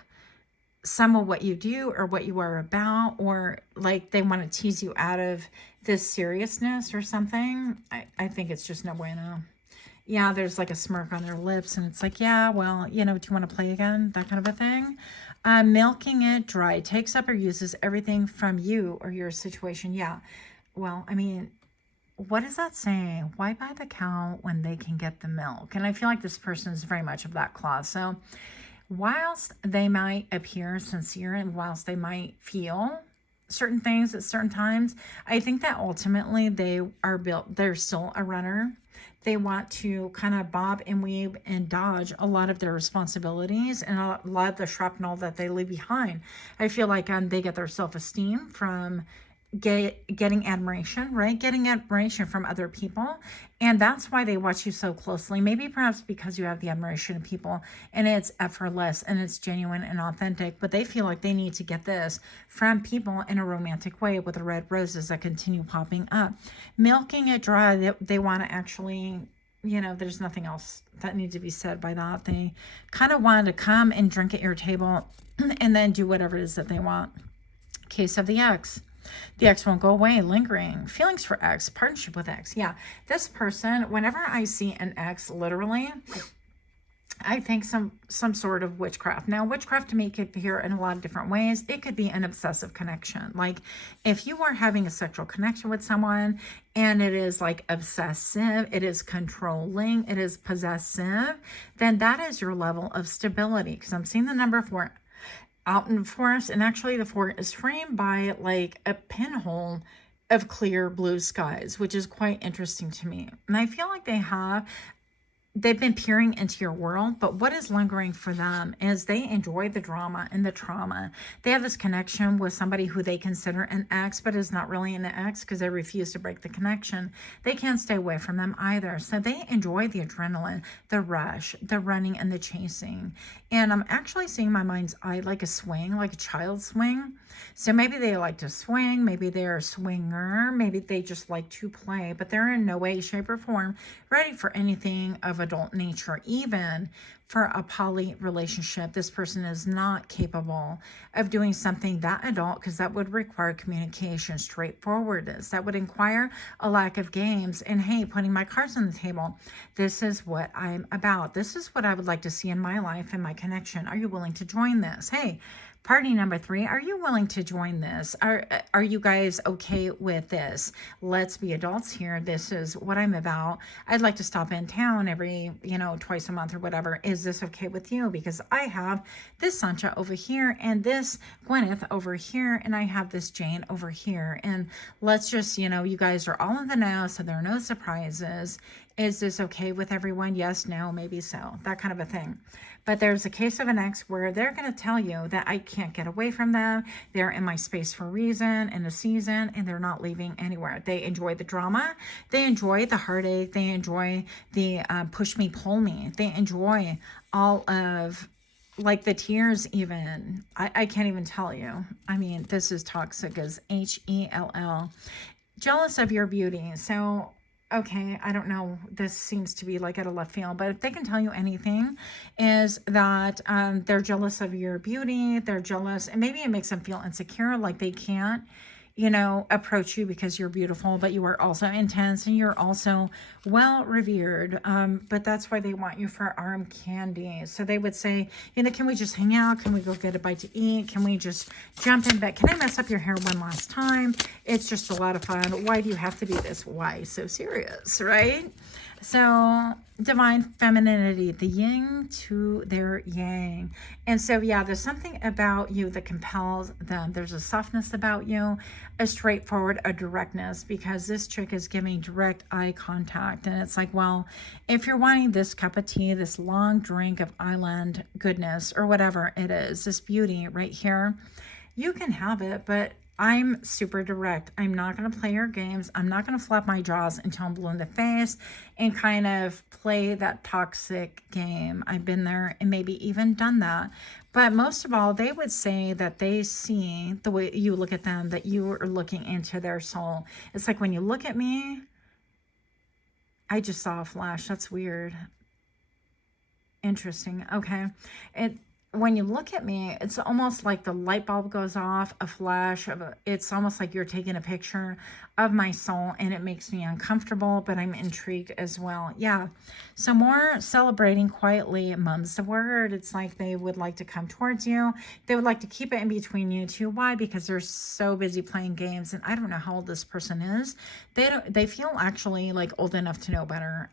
some of what you do or what you are about, or like they want to tease you out of this seriousness or something. I think it's just no bueno. Yeah, there's like a smirk on their lips and it's like, yeah, well, you know, do you want to play again? That kind of a thing. Milking it dry. Takes up or uses everything from you or your situation. Yeah. Well, I mean, what does that say? Why buy the cow when they can get the milk? And I feel like this person is very much of that clause. So whilst they might appear sincere and whilst they might feel certain things at certain times, I think that ultimately they are built, they're still a runner. They want to kind of bob and weave and dodge a lot of their responsibilities and a lot of the shrapnel that they leave behind. I feel like they get their self-esteem from getting admiration, right? Getting admiration from other people. And that's why they watch you so closely. Maybe perhaps because you have the admiration of people and it's effortless and it's genuine and authentic, but they feel like they need to get this from people in a romantic way with the red roses that continue popping up. Milking it dry, they want to actually, you know, there's nothing else that needs to be said by that. They kind of wanted to come and drink at your table and then do whatever it is that they want. Case of the ex. The ex won't go away, lingering. Feelings for ex, partnership with ex. Yeah, this person, whenever I see an ex, literally, I think some sort of witchcraft. Now, witchcraft to me could appear in a lot of different ways. It could be an obsessive connection. Like if you are having a sexual connection with someone and it is like obsessive, it is controlling, it is possessive, then that is your level of stability. Because I'm seeing the number 4 out in the forest, and actually the forest is framed by like a pinhole of clear blue skies, which is quite interesting to me. And I feel like they've been peering into your world, but what is lingering for them is they enjoy the drama and the trauma. They have this connection with somebody who they consider an ex, but is not really an ex because they refuse to break the connection. They can't stay away from them either. So they enjoy the adrenaline, the rush, the running, and the chasing. And I'm actually seeing my mind's eye like a swing, like a child swing. So maybe they like to swing, maybe they're a swinger, maybe they just like to play, but they're in no way, shape, or form ready for anything of adult nature. Even for a poly relationship, this person is not capable of doing something that adult, because that would require communication, straightforwardness. That would require a lack of games and, hey, putting my cards on the table. This is what I'm about. This is what I would like to see in my life and my connection. Are you willing to join this? Hey, party number 3, are you willing to join this? Are you guys okay with this? Let's be adults here. This is what I'm about. I'd like to stop in town every, twice a month or whatever. Is this okay with you? Because I have this Sancha over here and this Gwyneth over here, and I have this Jane over here. And let's just, you guys are all in the know, so there are no surprises. Is this okay with everyone? Yes, no, maybe so. That kind of a thing. But there's a case of an ex where they're going to tell you that I can't get away from them. They're in my space for a reason, in a season, and they're not leaving anywhere. They enjoy the drama. They enjoy the heartache. They enjoy the push me, pull me. They enjoy all of like the tears even. I can't even tell you. I mean, this is toxic as Hell. Jealous of your beauty. So okay, I don't know, this seems to be like at a left field, but if they can tell you anything, is that they're jealous of your beauty, they're jealous, and maybe it makes them feel insecure, like they can't, you know, approach you because you're beautiful, but you are also intense and you're also well revered. But that's why they want you for arm candy. So they would say, you know, can we just hang out? Can we go get a bite to eat? Can we just jump in bed? Can I mess up your hair one last time? It's just a lot of fun. Why do you have to do this? Why so serious, right? So divine femininity, the yin to their yang. And so, yeah, there's something about you that compels them. There's a softness about you, a straightforward, a directness, because this chick is giving direct eye contact. And it's like, well, if you're wanting this cup of tea, this long drink of island goodness or whatever it is, this beauty right here, you can have it, but I'm super direct. I'm not going to play your games. I'm not going to flap my jaws until I'm blue in the face and kind of play that toxic game. I've been there and maybe even done that. But most of all, they would say that they see the way you look at them, that you are looking into their soul. It's like when you look at me, I just saw a flash. That's weird. Interesting. Okay. When you look at me, it's almost like the light bulb goes off, a flash of it's almost like you're taking a picture of my soul, and it makes me uncomfortable, but I'm intrigued as well. Yeah. So more celebrating quietly, mum's the word. It's like they would like to come towards you. They would like to keep it in between you two. Why? Because they're so busy playing games, and I don't know how old this person is. They feel actually like old enough to know better.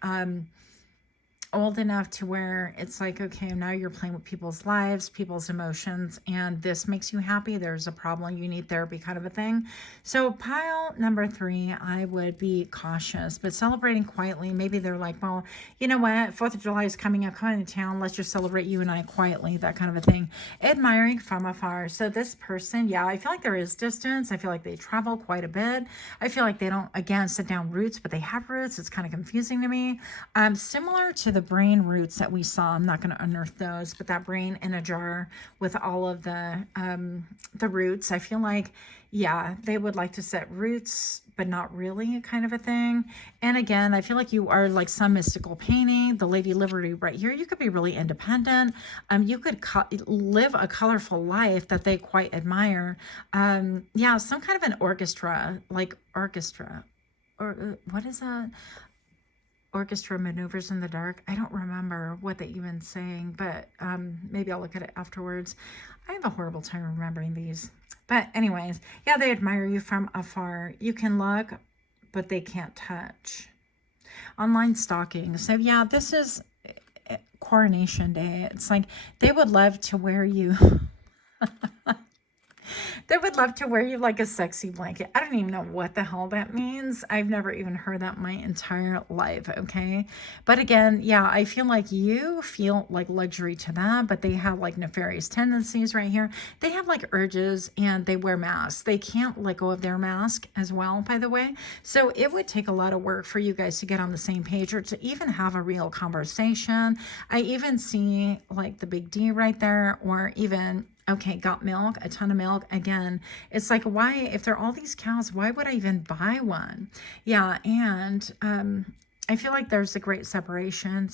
Old enough to where it's like, okay, now you're playing with people's lives, people's emotions, and this makes you happy. There's a problem, you need therapy, kind of a thing. So pile number 3, I would be cautious, but celebrating quietly. Maybe they're like, well, you know what, 4th of July is coming up, coming to town, let's just celebrate you and I quietly, that kind of a thing. Admiring from afar. So this person, yeah, I feel like there is distance. I feel like they travel quite a bit. I feel like they don't, again, sit down roots, but they have roots. It's kind of confusing to me. Similar to the brain roots that we saw. I'm not going to unearth those, but that brain in a jar with all of the roots. I feel like, yeah, they would like to set roots, but not really, kind of a thing. And again, I feel like you are like some mystical painting, the Lady Liberty right here. You could be really independent. You could live a colorful life that they quite admire. Yeah, some kind of an orchestra, or what is that? Orchestra maneuvers in the dark. I don't remember what they even sang, but maybe I'll look at it afterwards. I have a horrible time remembering these. But anyways, yeah, they admire you from afar. You can look, but they can't touch. Online stalking. So yeah, this is coronation day. It's like they would love to wear you. They would love to wear you like a sexy blanket. I don't even know what the hell that means. I've never even heard that my entire life, okay? But again, yeah, I feel like you feel like luxury to them, but they have like nefarious tendencies right here. They have like urges and they wear masks. They can't let go of their mask as well, by the way. So it would take a lot of work for you guys to get on the same page or to even have a real conversation. I even see like the big D right there, or even, okay, got milk, a ton of milk. Again, it's like, why, if there are all these cows, why would I even buy one? Yeah, and I feel like there's a great separation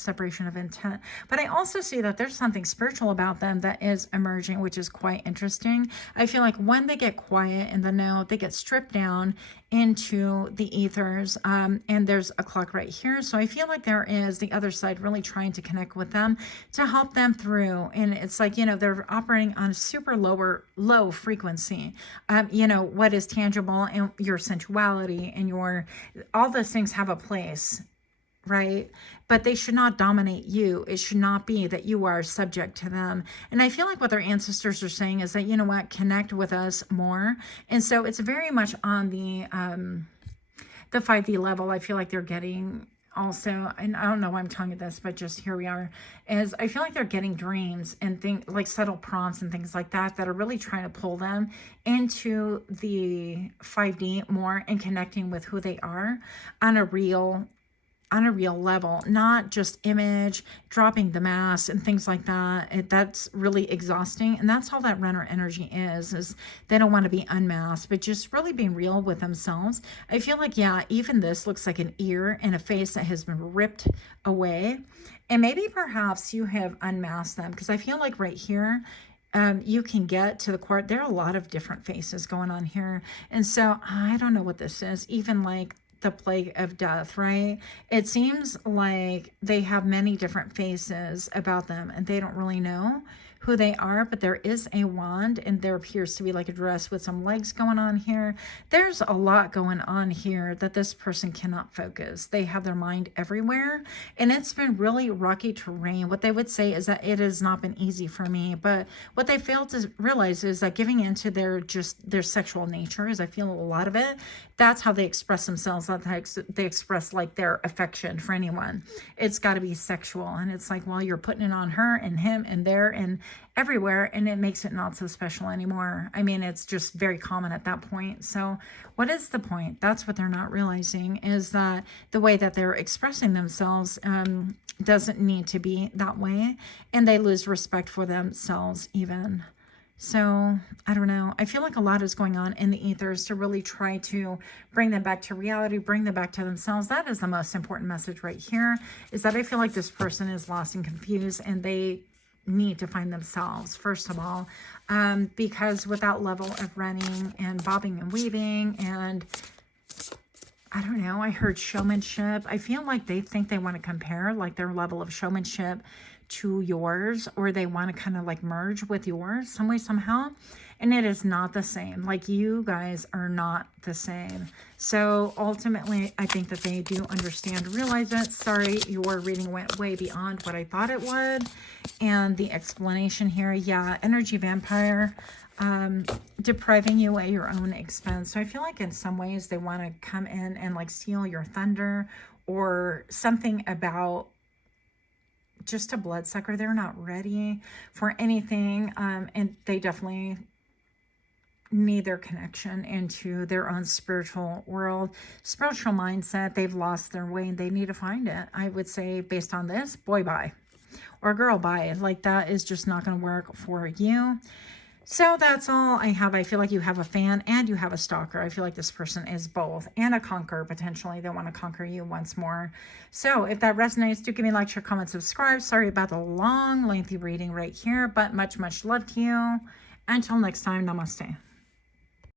of intent. But I also see that there's something spiritual about them that is emerging, which is quite interesting. I feel like when they get quiet in the know, they get stripped down into the ethers, and there's a clock right here. So I feel like there is the other side really trying to connect with them to help them through. And it's like, you know, they're operating on a super low frequency. You know, what is tangible and your sensuality and your, all those things have a place, right? But they should not dominate you. It should not be that you are subject to them. And I feel like what their ancestors are saying is that, you know what, connect with us more. And so it's very much on the 5D level. I feel like they're getting also, and I don't know why I'm telling you this, but just here we are, is I feel like they're getting dreams and things like subtle prompts and things like that that are really trying to pull them into the 5D more and connecting with who they are on a real level, not just image, dropping the mask and things like that. That's really exhausting. And that's all that runner energy is they don't want to be unmasked, but just really being real with themselves. I feel like, yeah, even this looks like an ear and a face that has been ripped away. And maybe perhaps you have unmasked them, because I feel like right here, you can get to the court. There are a lot of different faces going on here. And so I don't know what this is. Even like the plague of death, right? It seems like they have many different faces about them and they don't really know who they are, but there is a wand and there appears to be like a dress with some legs going on here. There's a lot going on here that this person cannot focus. They have their mind everywhere and it's been really rocky terrain. What they would say is that it has not been easy for me, but what they fail to realize is that giving into their sexual nature, as I feel a lot of it, that's how they express themselves. That's how they express like their affection for anyone. It's got to be sexual. And it's like, well, you're putting it on her and him and there and everywhere, and it makes it not so special anymore. I mean, it's just very common at that point. So what is the point? That's what they're not realizing, is that the way that they're expressing themselves doesn't need to be that way, and they lose respect for themselves even. So I don't know. I feel like a lot is going on in the ethers to really try to bring them back to reality, bring them back to themselves. That is the most important message right here, is that I feel like this person is lost and confused and they need to find themselves, first of all, because without level of running and bobbing and weaving and I don't know, I heard showmanship. I feel like they think they want to compare like their level of showmanship to yours, or they want to kind of like merge with yours some way, somehow. And it is not the same. Like, you guys are not the same. So ultimately, I think that they do understand, realize it. Sorry, your reading went way beyond what I thought it would. And the explanation here, yeah, energy vampire, depriving you at your own expense. So I feel like in some ways they want to come in and like steal your thunder, or something about just a bloodsucker. They're not ready for anything. And they definitely need their connection into their own spiritual world, spiritual mindset. They've lost their way and they need to find it. I would say, based on this, boy, bye, or girl, bye. Like, that is just not going to work for you. So that's all I have. I feel like you have a fan and you have a stalker. I feel like this person is both, and a conqueror potentially. They want to conquer you once more. So if that resonates, do give me a like, share, comment, subscribe. Sorry about the long, lengthy reading right here, but much, much love to you. Until next time, namaste.